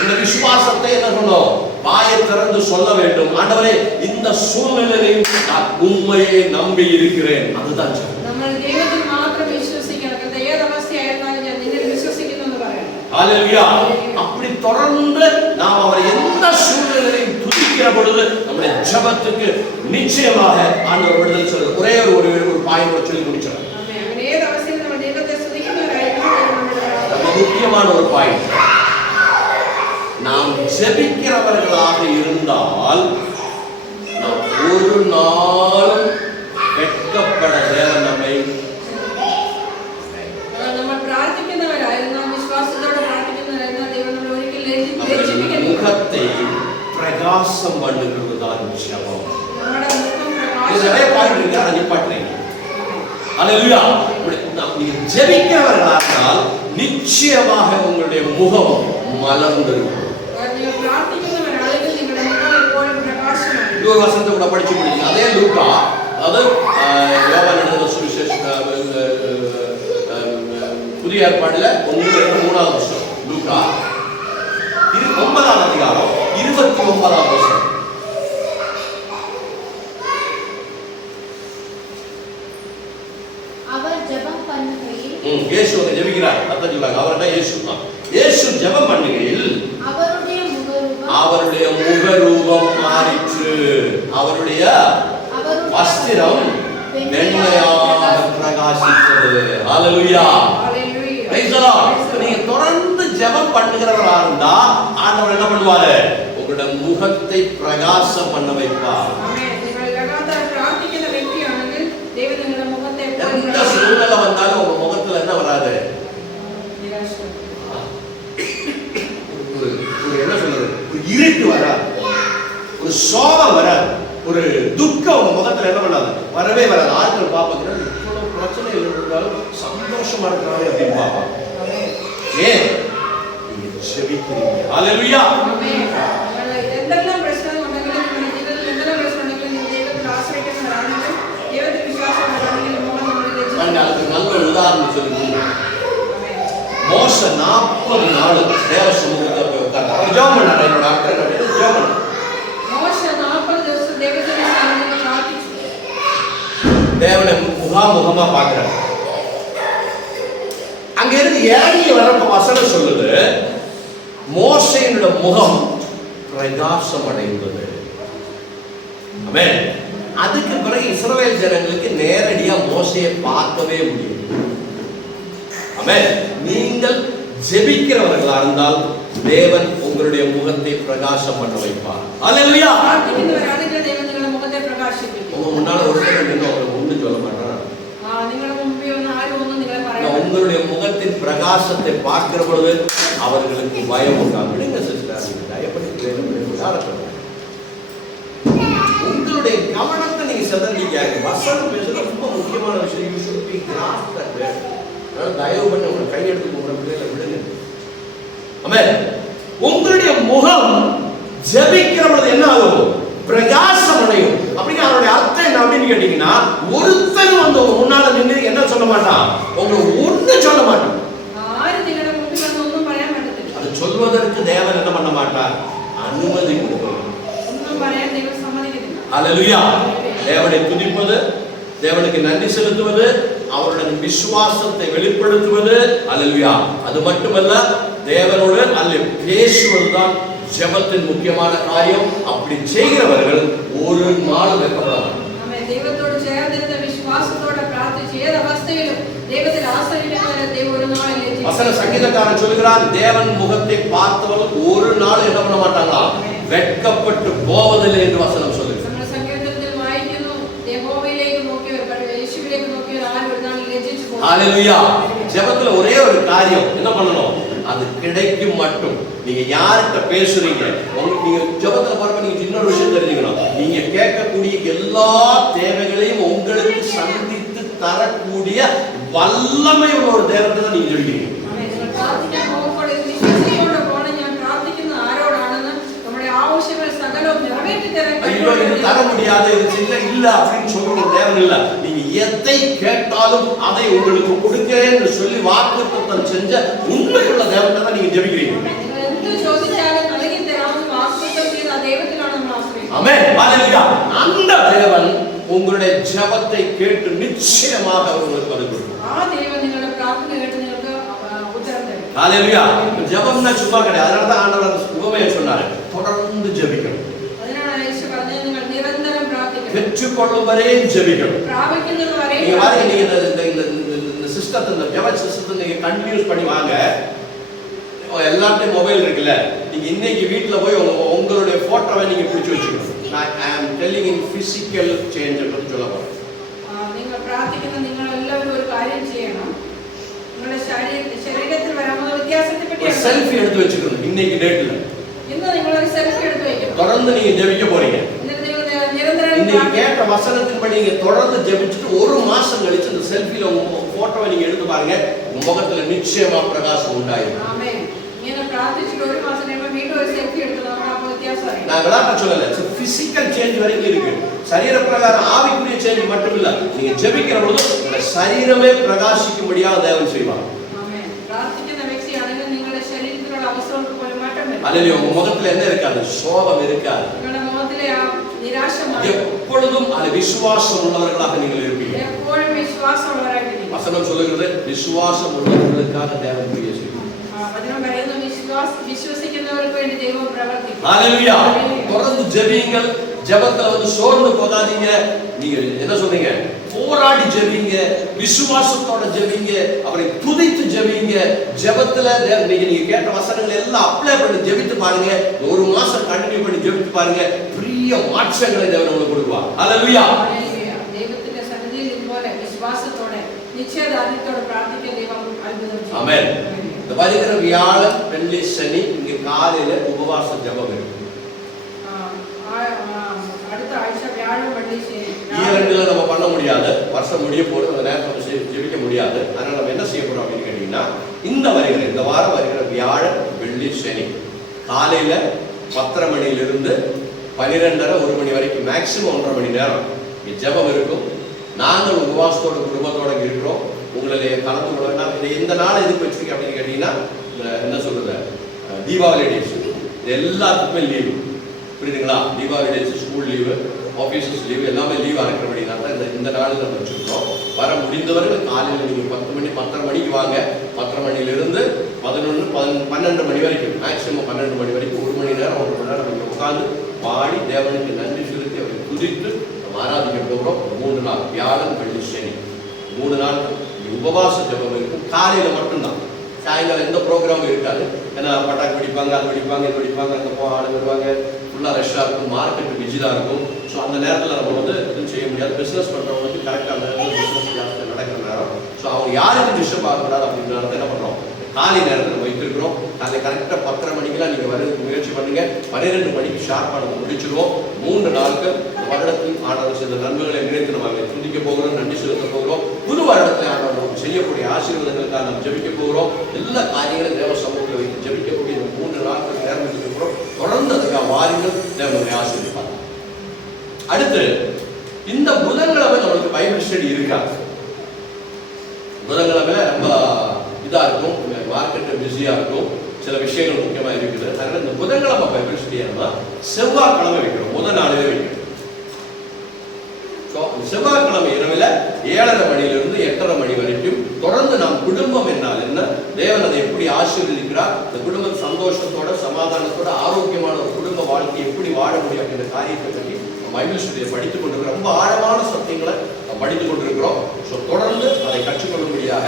அந்த விசுவாசத்தை என்ன பண்ணணும்? வாயை திறந்து சொல்ல வேண்டும். ஆண்டவரே, இந்த சூழ்நிலையிலும் நான் உண்மையை நம்பி இருக்கிறேன். அதுதான் சொல்லுங்க. നമ്മൾ ദൈവത്തിൽ മാത്രം വിശ്വസിക്കണം. ഏത് അവസ്ഥയായിരുന്നാലും ഞാൻ നിന്നിൽ വിശ്വസിക്കുന്നു എന്ന് പറയണം. ஹalleluya. அப்படி தொடர்ந்து நாம் அவரை எந்த சூழ்நிலையிலும் துதிக்கிற பொழுது நம்முடைய ஜெபத்துக்கு நிச்சயமாக ஆண்டவர் விடுதலை சொல்றார். ஒரே ஒரு பாயிண்ட் சொல்லி முடிச்சோம். ஆமென். ஏது அவസ്ഥயிலும் நம்ம தெய்வத்தை துதிக்கிறவராயிருக்கணும். முக்கியமான ஒரு பாயிண்ட். நாம் ஜெபிக்கிறவர்களாக இருந்தால் நாம் ஒரு நாளும் வெட்கப்பட தேவன் நம்மை നമ്മൾ പ്രാർത്ഥിക്കുന്നവരായിരുന്നാൽ വിശ്വാസത്തോടെ പ്രാർത്ഥിക്കുന്നവരായിരുന്നാൽ ദൈവം നമ്മളെ ഒരിക്കലും ലജ്ജിപ്പിക്കില്ല. முகத்தை பிரகாசம் பண்ணுகிறதுதான் ஜெபம். നമ്മുടെ മുഖം நிறைய பாயிண்ட் இருக்கு, அதை நிப்பாட்டுறீங்க. அல்லேலூயா. நீங்க ஜெபிக்கிறவர்களானால் நிச்சயமாக உங்களுடைய முகம் மலர்ந்திருக்கும். നിങ്ങൾ പ്രാർത്ഥിക്കുന്നവരാണെങ്കിൽ നിങ്ങളുടെ മുഖം എപ്പോഴും പ്രകാശമാണ്. இன்னொரு வசனத்தை கூட படிச்சு முடியுங்க. அதே லூக்கா, அது யோவான் எழுதின சுவிசேஷம் புதிய ஏற்பாடுல 1-3வது வசனம். லூக்கா 9வது அதிகாரம் 29வது வசனம். அவர் ஜெபம் பண்ணுகையில் இயேசு ஜெபிக்கிறார். அதான் சொல்றாங்க, அவர்தான் இயேசு தான். இயேசு ஜெபம் பண்ணுகையில் அவருடைய முகரூபம் மாறிற்று. அவருடைய வஸ்திரம் வெண்மையாக பிரகாசித்தது. ஹalleluya. Praise the Lord. நீங்க தொடர்ந்து ஜெபம் பண்ணுகிறவரா இருந்தா ஆண்டவர் என்ன பண்ணுவாரு? உங்களுடைய முகத்தை பிரகாசம் பண்ண வைப்பார். ஆமென். நீங்கள் லகாதார பிரார்த்திக்கிற व्यक्तिயாണെങ്കിൽ தேவன் உங்களுடைய முகத்தை எந்த சூழ்நிலை வந்தாலும் உங்க முகத்துல என்ன வராது? நிராசை. என்ன சொல்றது? ஒரு இருட்டு வராது, ஒரு சோகம் வராது, ஒரு துக்கம் உங்க முகத்துல என்ன பண்ணாது? வரவே வராது. ஆட்கள் பார்ப்பாங்க, இவ்வளவு பிரச்சனை இருந்தாலும் சந்தோஷமா இருக்கிறாங்க அப்படின்னு பார்ப்பாங்க. ஏன்? நீங்க ஜெபிக்கிறீங்க. ஹalleluya. ஆமென். എന്തെല്ലാം പ്രശ്നം ഉണ്ടെങ്കിലും നമ്മുടെ ജീവിതത്തിൽ എന്തെല്ലാം പ്രശ്നം ഉണ്ടെങ്കിലും ദൈവത്തിൽ ആശ്രയിക്കുന്നവരാണെങ്കിൽ ദൈവത്തിൽ വിശ്വാസമുള്ളവരാണെങ്കിൽ മുഖം നമ്മൾ அதுக்கு நல்ல ஒரு உதாரணம் சொல்லி மோச 40 நாள் தேவ சமூகத்தில் போய் உட்கார்ந்தார். அவர் ஜெபம் பண்ணார். என்னோட அர்த்தம் என்ன? ஜெபம் பண்ணார். தேவனை முகாமுகமா பார்க்கிறார். அங்க இருந்து இறங்கி வரப்ப வசனம் சொல்லுது, மோசேயோட முகம் பிரகாசம் அடைந்தது. ஆமென். அதுக்கு பிறகு இஸ்ரவேல் ஜனங்களுக்கு நேரடியா மோசேயை பார்க்கவே முடியும். ஆமென். நீங்கள் ஜெபிக்கிறவர்களா இருந்தால் தேவன் உங்களுடைய முகத்தை பிரகாசம் பண்ண வைப்பார். அல்லேலூயா. உங்க முன்னால ஒருத்தர் நின்று அவங்களுக்கு ஒன்றும் சொல்ல மாட்டான். உங்களுடைய முகத்தின் பிரகாசத்தை பார்க்கிற பொழுது அவர்களுக்கு பயம் உண்டாகும். விடுங்க சிஸ்டர், உங்களுடைய கவனத்தை நீங்க சிதறடிக்காங்க. வசனம் பேசுறது ரொம்ப முக்கியமான விஷயம். You should be grass that word. தயவு பண்ணி உங்களை கையெடுத்து உங்களை பிள்ளைகளை விடுங்க. ஆமென். உங்களுடைய முகம் ஜெபிக்கிற பொழுது என்ன ஆகும்? பிரகாசம் அடையும். அப்படின்னா அவருடைய அர்த்தம் என்ன அப்படின்னு கேட்டீங்கன்னா, ஒருத்தர் வந்து உங்க முன்னால நின்று என்ன சொல்ல மாட்டான், உங்களுக்கு ஒன்றும் சொல்ல மாட்டான். அது சொல்வதற்கு தேவன் என்ன பண்ண மாட்டார்? அனுமதி கொடுப்பார். அல்லேலூயா. தேவனை துதிப்பது, தேவனுக்கு நன்றி செலுத்துவது, அவருடைய விசுவாசத்தை வெளிப்படுத்துவது, அல்லேலூயா. அது மட்டுமல்ல, தேவனோடு அல்ல பேசுவதுதான் ஜெபத்தின் முக்கியமான காரியம். அப்படி செய்கிறவர்கள் ஒரு நாள் வெட்கப்படாது. தெய்வத்தோடு சேர்ந்திருந்த விசுவாசத்தோட பிரார்த்திச்சு ஏத அவஸ்தையிலும் தெய்வத்தில் ஆசீர்வதிக்கிற தேவ ஒரு நாள் இல்லை. வசன சங்கீதக்காரன் சொல்கிறான், தேவன் முகத்தை பார்த்தவர்கள் ஒரு நாள் என்ன பண்ண மாட்டாங்களா? வெட்கப்பட்டு போவதில்லை என்று வசனம் சொல்லுது. நம்ம சங்கீதத்தில் வாயிക്കുന്നു, யெகோவாவிലേക്ക് നോക്കിയവർ യേശുവിലേക്ക് നോക്കിയവർ ആരും ഒരു നാൾ ലജ്ജിച്ചു പോകും. ஹல்லேலூயா. ஜெபத்துல ஒரே ஒரு காரியம் என்ன பண்ணணும்? அது கிடைக்கும் மட்டும். நீங்க யார்கிட்ட பேசுறீங்க, நீங்க ஜெபத்துல பாருங்க, நீங்க இன்னொரு விஷயம் தெரிஞ்சுக்கணும். நீங்க கேட்கக்கூடிய எல்லா தேவைகளையும் உங்களுக்கு சந்தித்து தரக்கூடிய வல்லமை உள்ள ஒரு தேவனை தான் நீங்க ஜெபிக்கிறீங்க. പ്രാർത്ഥിക്കാൻ പോകുമ്പോൾ വിശ്വസിച്ചുകൊണ്ട് പോകണം. ഞാൻ പ്രാർത്ഥിക്കുന്ന ആരോടാണെന്ന് നമ്മുടെ ആവശ്യങ്ങൾ സകലവും നിറവേറ്റി തരാൻ தர முடியாது, இது இல்ல அப்படின்னு சொல்ற தேவன் இல்ல. நீங்க எதை கேட்டாலும் அதை உங்களுக்கு கொடுக்கிறேன் என்று சொல்லி வாக்குத்தத்தம் செஞ்ச உண்மையுள்ள தேவனை தான் நீங்க ஜெபிக்கிறீங்க. ஆமென். ஹல்லேலூயா. அந்த தேவன் உங்களுடைய ஜெபத்தை கேட்டு நிச்சயமாக உங்களுக்கு பதில் கொடுப்பார். ஆ தேவன் உங்களுடைய பிரார்த்தனை கேட்டு உங்களுக்கு உத்தரவு தருவார். ஹல்லேலூயா. ஜெபம்னா சும்மா கிடையாது. அதனால தான் ஆண்டவர் உவமையை சொன்னார், தொடர்ந்து ஜெபிக்கணும். அதனால இயேசு പറഞ്ഞു നിങ്ങൾ നിരന്തരം പ്രാർത്ഥിക്കണം. பெற்றுக்கொள்ளும் வரை ஜெபிக்கணும். പ്രാപിക്കുന്നത് വരെ நீங்க பாருங்க, நீங்க இந்த சிஸ்டத்தை, இந்த ஜெப சிஸ்டத்தை நீங்க கண்டினியூஸ் பண்ணி வாங்க. எல்லாத்தையும் மொபைல் இருக்குல்ல, நீங்க இன்னைக்கு வீட்டுல போய் உங்களுடைய போட்டோவை நீங்க பிடிச்சு வச்சுக்கணும். I am telling in physical change എന്ന് சொல்ல போறேன். നിങ്ങൾ പ്രാർത്ഥിക്കുന്ന നിങ്ങൾ എല്ലാവരും ഒരു കാര്യം ചെയ്യണം. നിങ്ങളുടെ ശരീരത്തിൽ വരാവുന്ന വ്യത്യാസത്തെ പറ്റി செல்ஃபி எடுத்து வச்சுக்கணும். இன்னைக்கு டேட்ல ഇന്ന് നിങ്ങൾ ഒരു സെൽഫി എടുത്ത് വെക്കണം. தொடர்ந்து நீங்க ஜெபிக்க போறீங்க. நீங்க கேட்ட வசனத்தின்படி நீங்க தொடர்ந்து ஜெபிச்சுட்டு ஒரு மாசம் கழிச்சு இந்த செல்ஃபில உங்க போட்டோவை நீங்க எடுத்து பாருங்க, உங்க முகத்துல நிச்சயமா பிரகாசம் உண்டாயிடும். ஆமென். நீங்க பிரார்த்திச்சிட்டு ஒரு மாசம் நேரமா மீண்டும் ஒரு செல்ஃபி எடுத்தா அப்ப வித்தியாசம் ஆயிடும். நான் விளையாட்ட சொல்லல, பிசிக்கல் சேஞ்ச் வரைக்கும் இருக்கு. சரீர பிரகாரம் ஆவிக்குரிய சேஞ்ச் மட்டும் இல்ல, நீங்க ஜெபிக்கிற பொழுது உங்க சரீரமே பிரகாசிக்கும்படியாக தேவன் செய்வார். ஆமென். பிரார்த்திக்கிற വ്യക്തിയാണെങ്കിൽ നിങ്ങളുടെ ശരീരത്തിലുള്ള അവസ്ഥകൾക്ക് പോലും മാറ്റം വരും. அல்லேலூயா. உங்க முகத்துல என்ன இருக்காது? சோகம் இருக்காது. നിങ്ങളുടെ മുഖത്തിലെ ആ നിരാശ മാറും. எப்பொழுதும் அது விசுவாசம் உள்ளவர்களாக நீங்கள் இருப்பீங்க. എപ്പോഴും വിശ്വാസമുള്ളവരായിരിക്കും. வசனம் சொல்லுகிறது, விசுவாசம் உள்ளவர்களுக்காக தேவன் கிரியை செய்வார். വചനം പറയുന്നു, വിശ്വസിക്കുന്നവർക്ക് വേണ്ടി ദൈവം പ്രവർത്തിക്കും. ஹல்லேலூயா. தொடர்ந்து ஜெபியுங்கள். ஜெபத்துல வந்து சோர்ந்து போகாதீங்க. நீங்க என்ன சொல்றீங்க? போராடி ஜெபிங்க, விசுவாசத்தோட ஜெபிங்க, அவரை துதித்து ஜெபிங்க. ஜெபத்துல நீங்க கேட்ட வசனங்களை எல்லாம் அப்ளை பண்ணி ஜெபித்து பாருங்க. ஒரு மாசம் கண்டினியூ பண்ணி ஜெபித்து பாருங்க, பெரிய மாற்றங்களை தேவன் உங்களுக்கு கொடுப்பார். ஹல்லேலூயா. ദൈവത്തിന്റെ സന്നിധിയിൽ ഇതുപോലെ വിശ്വാസത്തോടെ നിശ്ചയദാർഢ്യത്തോടെ പ്രാർത്ഥിക്കാൻ ദൈവം അത്ഭുതം ചെയ്യും. ஆமென். இந்த வருகிற வியாழன், வெள்ளி, சனி இங்க காலையில உபவாச ஜெபம் இருக்கு. அடுத்த ஆഴ്ച வியாழன் வெள்ளி ஈரெண்டுல நம்ம பண்ண முடியாது, வருஷம் முடிய போது அந்த நேரத்தை ஜெபிக்க முடியாது. அதனால நம்ம என்ன செய்ய போறோம் அப்படின்னு கேட்டீங்கன்னா, இந்த வாரம் வருகிற வியாழன், வெள்ளி, சனி காலையில 10:30 மணியிலிருந்து 12:30 1 மணி வரைக்கும் மேக்சிமம் 1.5 மணி நேரம் ஜெபம் இருக்கும். நாங்கள் உபவாசத்தோட குடும்பத்தோட இருக்கிறோம். உங்களிலே கலந்து கொள்ள வேண்டாம். இதை எந்த நாள் எதுக்கு வச்சிருக்கேன் அப்படின்னு கேட்டீங்கன்னா, என்ன சொல்றது, தீபாவளி டேஸ் எல்லாத்துக்குமே லீவு, புரியுதுங்களா? Deepavali days, school leave, offices leave, எல்லாமே லீவாக இருக்கிறபடினா தான் இந்த நாள் நம்ம வச்சுருக்கோம். வர முடிந்தவர்கள் காலையில் நீங்கள் 10 மணி 10:30 மணிக்கு வாங்க. 10:30 மணிலிருந்து 11, 12 மணி வரைக்கும், மேக்ஸிமம் 12 மணி வரைக்கும் 1 மணி நேரம் 1 மணி நேரம் நீங்கள் உட்காந்து பாடி தேவனுக்கு நன்றி செலுத்தி அவரை துதித்து நம்ம ஆராதிக்க போகிறோம். 3 நாள், வியாழன் வெள்ளி சனி 3 நாள் உபவாச ஜெபம் இருக்கும். காலையில் மட்டும்தான், சாயங்காலம் எந்த ப்ரோக்ராமும் இருக்காது. ஏன்னா பட்டாக்கு வெடிப்பாங்க, அது வெடிப்பாங்க, இது வெடிப்பாங்க, அங்கே போ ஆளு வருவாங்க, ஃபுல்லாக ரஷ்ஷாக இருக்கும், மார்க்கெட்டு பிஸியாக இருக்கும். ஸோ அந்த நேரத்தில் நம்ம வந்து எதுவும் செய்ய முடியாது. பிஸ்னஸ் பண்ணுறவங்க வந்து கரெக்டாக அந்த நேரத்தில் பிஸ்னஸ் ஜாஸ்தியாக நடக்கிற நேரம். ஸோ அவங்க யாருக்கும் டிஸ்டர்ப் ஆகக்கூடாது அப்படின்றத என்ன பண்ணுறோம், காலை நேரத்தில் நம்ம வைத்திருக்கிறோம். காலை கரெக்டாக 10:30 மணிக்கெல்லாம் நீங்கள் வரதுக்கு முயற்சி பண்ணுங்க. 12 மணிக்கு ஷார்ப்பாக நம்ம முடிச்சிடுவோம். 3 நாட்கள் வருடத்தில் ஆண்டவர் செய்த நன்மைகளை நினைத்து நம்ம அவரை துதிக்க போகிறோம், நன்றி செலுத்த போகிறோம். புது வருடத்தில் ஆண்டவர் நமக்கு செய்யக்கூடிய ஆசீர்வாதங்களுக்காக நம்ம ஜெபிக்க போகிறோம். எல்லா காரியங்களும் தேவ சமூகத்தில் வைத்து ஜெபிக்கக்கூடிய இந்த 3 நாட்கள் நேரம் இருக்கிறோம். தொடர்ந்து அதுக்காக வாருங்கள், தேவனுடைய ஆசீர்வாதம். அடுத்து இந்த புதன்கிழமை நம்மளுக்கு பைபிள் ஸ்டடி இருக்காது. புதன்கிழமை ரொம்ப இதாக இருக்கும், மார்க்கெட்டு பிஸியாக இருக்கும், சில விஷயங்கள் முக்கியமாக இருக்குது. அதனால இந்த புதன்கிழமை பைபிள் ஸ்டடியை நம்ம செவ்வாய்க்கிழமை வைக்கிறோம், முதல் நாளிலே வைக்கிறோம். செவ்வாய்க்கிழமை இரவில் 7:30 மணியிலிருந்து 8:30 மணி வரைக்கும் தொடர்ந்து நாம் குடும்பம் என்னால் என்ன, தேவன் அதை எப்படி ஆசீர்வதிக்கிறார், இந்த குடும்பம் சந்தோஷத்தோட சமாதானத்தோட ஆரோக்கியமான ஒரு குடும்ப வாழ்க்கை எப்படி வாழ முடியும் அப்படின்ற காரியத்தை பற்றி பைபிள் ஸ்டடியை படித்துக் கொண்டிருக்கிறோம். ரொம்ப ஆழமான சத்தியங்களை படித்துக் கொண்டிருக்கிறோம். ஸோ தொடர்ந்து அதை கற்றுக்கொள்ளும்படியாக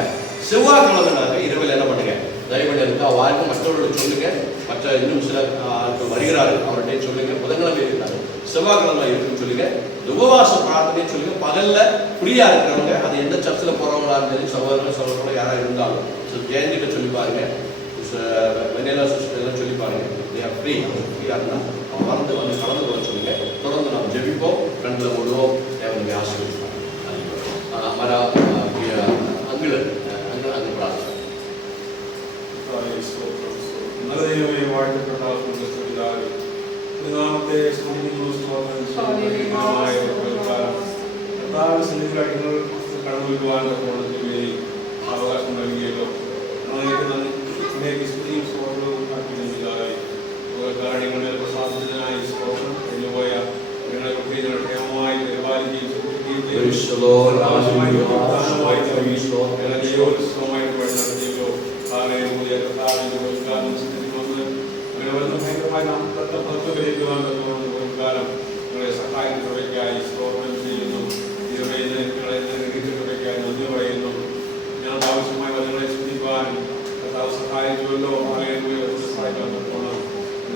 செவ்வாய்க்கிழமை இரவில் என்ன பண்ணுங்க, தயவு இருக்கா வாழ்க்கை மற்றவர்களுக்கு சொல்லுங்க. மற்ற இன்னும் சில ஆட்கள் வருகிறார்கள், அவர்கிட்ட சொல்லுங்க. புதன்கிழமை இருக்காங்க, செவ்வாய்க்கிழமை இருக்குன்னு சொல்லுங்க. உபவாச பிரார்த்தனை சொல்லுங்க. பகல்ல ஃப்ரீயா இருக்கிறவங்க, அது எந்த சர்ச்சில் போறவங்களா இருந்தாலும் சகோதரர்களோ யாராவது இருந்தாலும் ஜெயந்திட்ட சொல்லி பாருங்க, வெண்ணிலா சிஸ்டர் எல்லாம் சொல்லி பாருங்க. ஃப்ரீயா இருந்தால் வந்து கலந்து கொள்ள சொல்லுங்க. தொடர்ந்து நாம் ஜெபிப்போம், கண்ணில் மூடுவோம், தேவனுடைய ஆசீர்வதிப்பாங்க. மரா அங்கு பிரார்த்தனை. நல்லதையுமே வாழ்த்துக்கொண்டால் சொல்கிறார். നാമത്തെ സ്തുതിക്കുന്നു, സ്തോത്രം ചെയ്യുന്നു. സന്നിധികൾ കടന്നു വരുവാൻ അവകാശം നൽകിയല്ലോ. സ്തുതിയും സ്തോത്രവും അർപ്പിക്കുന്നതായി കാര്യങ്ങളുടെ പ്രസാദിതനായി സ്തോത്രം എന്നുപോയ നിങ്ങളെ കുട്ടികളുടെ ക്ഷേമമായി പരിപാലിക്കുകയും സൂക്ഷിക്കുകയും നടത്തിയല്ലോ. ഭയങ്കരമായി നാം ഭയങ്കരമായിക്കാലം നിങ്ങളെ സഹായിക്കുന്നവയ്ക്കായി സ്തോത്രം ചെയ്യുന്നു. നിങ്ങളെ ഗ്രഹിക്കുന്നവയ്ക്കായി നന്ദി പറയുന്നു. ഞാൻ ആവശ്യമായ വചനങ്ങളെ സ്തുതിപ്പാൻ കർത്താവ് സഹായിച്ചുവല്ലോ. സഹായിക്കാൻ പറ്റണം.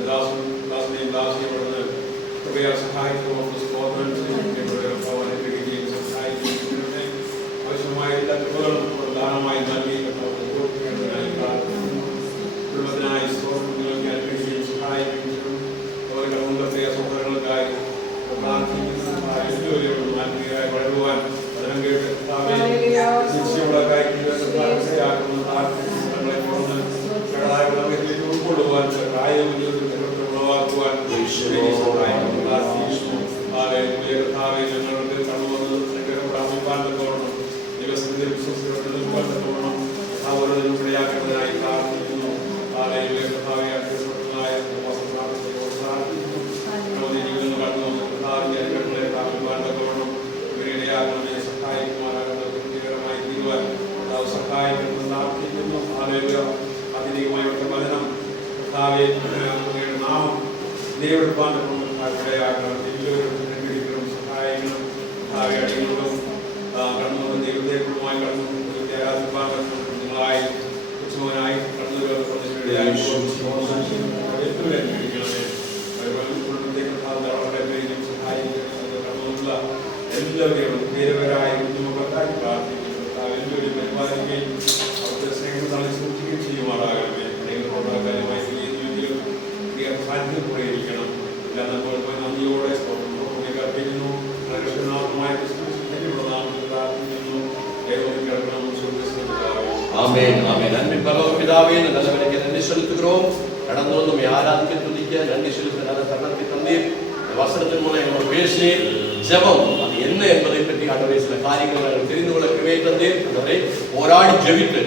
ദാസനെയും ദാസിയെപ്പെടുന്നത് കൃപയാൽ സഹായിക്കുമ്പോൾ സ്തോത്രം ചെയ്യുന്നവരെ ഗ്രഹിക്കുകയും സഹായിക്കുകയും ആവശ്യമായ എല്ലാ കൃപകളും പ്രധാനമായി നൽകി കുടുംബത്തിനായി സ്തോത്രങ്ങൾക്ക് അനുഗ്രഹിക്കുകയും സഹായിക്കുകയും അവരുടെ മുമ്പത്തെ സഹോദരങ്ങൾക്കായി പ്രാർത്ഥിക്കുന്നവരും ആത്മീയരായി വളരുവാൻ വചനം കേട്ട് ശിക്ഷയുള്ള കാര്യങ്ങളെ തുറന്ന് കടലായ ഉൾക്കൊള്ളുവാൻ കായിക ഉദ്യോഗത്തിൽ ഉളവാക്കുവാൻ ഞങ്ങൾക്ക് കണ്ണുവന്ന് പ്രാപിപ്പാൻ തക്കവണ്ണം ദിവസത്തിന്റെ വിശ്വസിച്ച് നിൽക്കാൻ തക്കവണ്ണം അവരുടെ ഇടയാക്കുന്നതിനായി പ്രാർത്ഥിക്കുന്നു. നാമം ദൈവം സഹായിക്കണം. അടികളും കടന്നു ദൈവത്തെക്കുറിച്ചുമായി കടന്നു നിങ്ങളായി ഉച്ചവനായി കടന്നു എല്ലാവരെയും പേരുവരായി ബുദ്ധിമുട്ടായി പ്രാർത്ഥിക്കുന്നു. എല്ലാവരും പരിപാലിക്കുകയും അവരുടെ സ്നേഹം തള്ളി സൂക്ഷിക്കുകയും ചെയ്യുമാറാകണമേ. പ്രേരിക്കണം. എല്ലാം നമ്മൾ നന്ദിയോടെ അർപ്പിക്കുന്നു. പ്രാർത്ഥിക്കുന്നു. அன்பின் பரலோக பிதாவே, நல்லவனுக்கு நன்றி செலுத்துகிறோம். கடந்து வந்து ஆராதிக்க துதிக்க நன்றி செலுத்த நல்ல தருணத்தை தந்தீர். வசனத்தின் மூலம் எங்களோட பேசினீர். ஜெபம் என்ன என்பதை பற்றி ஆண்டவரே சில காரியங்களை நாங்கள் தெரிந்து கொள்ள கிருபை தந்தேன். ஆண்டவரே போராடி ஜெபித்து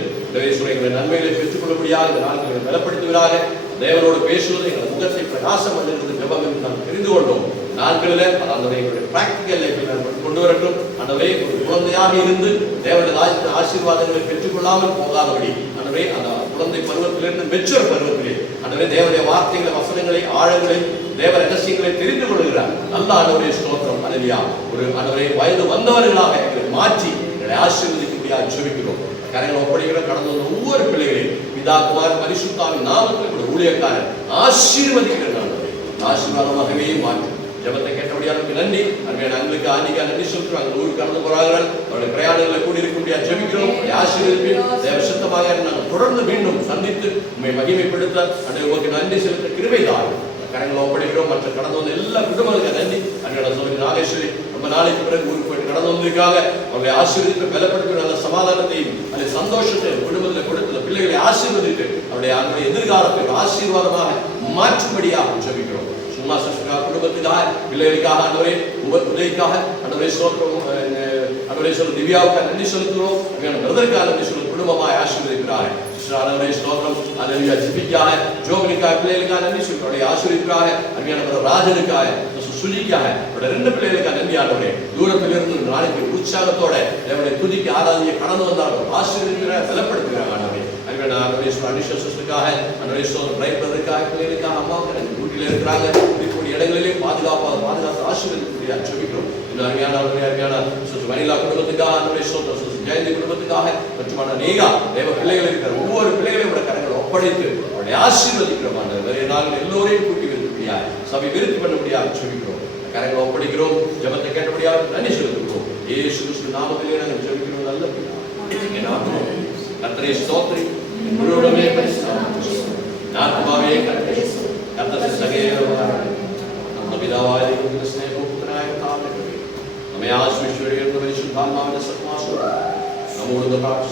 எங்களை நன்மைகளை பெற்றுக் கொள்ளபடியாக இந்த நாட்களை பலப்படுத்துவதாக தேவனோடு பேசுவது எங்கள் முகத்தை பிரகாசம் அடைகிறது ஜெபம் என்று நாம் தெரிந்து கொண்டோம். நாட்களில் அதாவது எங்களுடைய பிராக்டிக்கல் லைஃபில் நான் கொண்டு வரட்டும். ஆண்டவரே ஒரு குழந்தையாக இருந்து தேவனுடைய ஆசீர்வாதங்களை பெற்றுக்கொள்ளாமல் போகாதபடி ஆண்டவரே அந்த குழந்தை பருவத்திலிருந்து மெச்சூர் பருவத்திலே ஆண்டவரே தேவனுடைய வார்த்தைகளை வசனங்களை ஆழங்களை தேவ ரகசியங்களை தெரிந்து கொள்கிறார். நல்ல ஆண்டவரே ஸ்தோத்திரம். அல்லேலூயா. ஒரு ஆண்டவரே வயது வந்தவர்களாக எங்களை மாற்றி எங்களை ஆசீர்வதிக்கும்படியாக ஜெபிக்கிறோம். கரைகளை ஒப்படைக்கிற கடந்து வந்த ஒவ்வொரு பிள்ளைகளையும் பிதா குமார் பரிசுத்தாவின் நாமத்தில் கூட ஊழியக்காரர் ஆசீர்வதிக்கிற ஆசீர்வாதமாகவே மாற்றும். ஜெபத்தை கேட்டபடியாருக்கு நன்றி. அருமையான அன்புக்கு ஆண்டிக்கா நன்றி சொல்றோம். அங்க ஊருக்கு கடந்து போறார்கள். அவருடைய பிரயாணங்களை கூடி இருக்க ஜெபிக்கிறோம். ஆசீர்வதிப்பேன். தேவ சுத்தமாக நாங்கள் தொடர்ந்து மீண்டும் சந்தித்து உண்மை மகிமைப்படுத்த உங்களுக்கு நன்றி செலுத்த கிருபைதான் கரங்களை ஒப்படைக்கிறோம். மற்ற கடந்து வந்த எல்லா குடும்பங்களுக்கு நன்றி. அன்றைய சொல்லி நாகேஸ்வரி ரொம்ப நாளைக்கு பிறகு ஊருக்கு போயிட்டு கடந்து வந்திருக்காங்க. அவர்களை ஆசீர்வதித்து பலப்படுத்தி நல்ல சமாதானத்தையும் அந்த சந்தோஷத்தை குடும்பத்தில் கொடுத்து பிள்ளைகளை ஆசீர்வதித்து அவருடைய எதிர்காலத்தை ஆசீர்வாதமாக மாற்றும்படியாக ஜெபிக்கிறோம். சும்மா சஷ்டா குடும்பத்துக்காக பிள்ளைகளுக்காக ஆண்டவரே உதவிக்காக ஆண்டவரே ஸ்தோத்திரம். ஆண்டவரே சொல்ல திவ்யாவுக்காக நன்றி செலுத்துகிறோம். பிரதற்காக நன்றி சொல்ல குடும்பமாக ஆசீர்வதிக்கிறார். ஆண்டவரே ஸ்தோத்திரம். அல்லேலூயா. ஜிபிக்காக ஜோகனுக்காக பிள்ளைகளுக்காக நன்றி சொல்கிறோம். ஆசீர்வதிக்கிறாக அருமையான ராஜனுக்காக சுலிக்காக ரெண்டு பிள்ளைகளுக்காக நன்றி ஆண்டவரே. தூரத்திலிருந்து நாளைக்கு உற்சாகத்தோட தேவனை துதிக்க ஆராதிக்க கடந்து வந்தார்கள். ஆசீர்வதிக்கிறார் பலப்படுத்துகிறாங்க ஆண்டவரே. பிள்ளைகளுக்காக அம்மாவுக்கு வீட்டில் இருக்கிறாங்க. இடங்களிலே பாதுகாப்பு ஆசீர்வதிக்க ஜெபிக்கிறோம். இந்த அருமையான மணிலா குடும்பத்துக்காக ஜெயந்தி குடும்பத்துக்காக மற்றும் நேகா தேவ பிள்ளைகள் இருக்கிற ஒவ்வொரு பிள்ளைகளையும் கரங்களை ஒப்படைத்து அவருடைய ஆசீர்வதிக்கிறோம். நிறைய நாள் எல்லோரையும் கூட்டி வைக்கக்கூடிய சபை விருத்தி பண்ணபடியாக ஜெபிக்கிறோம். கரங்களை ஒப்படைக்கிறோம். ஜெபத்தை கேட்டபடியாக நன்றி செலுத்துகிறோம். இயேசு கிறிஸ்து நாமத்திலே நாங்கள் ஜெபிக்கிறோம். நல்ல பிதாவே. கர்த்தரே ஸ்தோத்திரி. முழுவதுமே ஆத்மாவே கர்த்தரே ನಮ್ಮ ಪಿತಾವಾದ ಸ್ನೇಹಪುತ್ರನಾಯ നമ്മെ ആശ്വസിച്ചുകൊണ്ട് പരിശുദ്ധാത്മാവിന്റെ സഹവാസം നമ്മോട്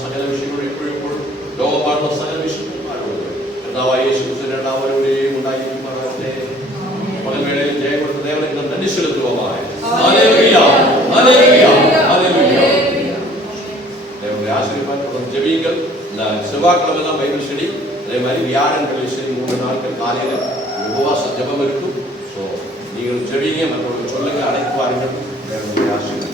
സകല വിഷയങ്ങളും എപ്പോഴും ലോകമാകുന്ന സകല വിഷയങ്ങളുമായിട്ട് കർത്താവായ യേശുക്രിസ്തുവിന്റെ എല്ലാവരുടെയും ഉണ്ടായിരിക്കുമാറാകട്ടെ. പകൽവേളയിൽ ജയം കൊടുത്ത ദേവനെ നന്ദി സെലുത്തുവാനായി தேவனுடைய ஆசீர்வாதம் ஜெபியுங்கள். இந்த செவ்வாய்க்கிழமை தான் பைபிள் ஸ்டடி. அதே மாதிரி வியாழன்கிழமை சரி 3 நாட்கள் காலையில் உபவாச ஜெபம் இருக்கும். ஸோ நீங்கள் ஜெபிங்க, மற்றவர்கள் சொல்லுங்க, அழைத்து வாருங்கள். தேவனுடைய ஆசீர்வாதம்.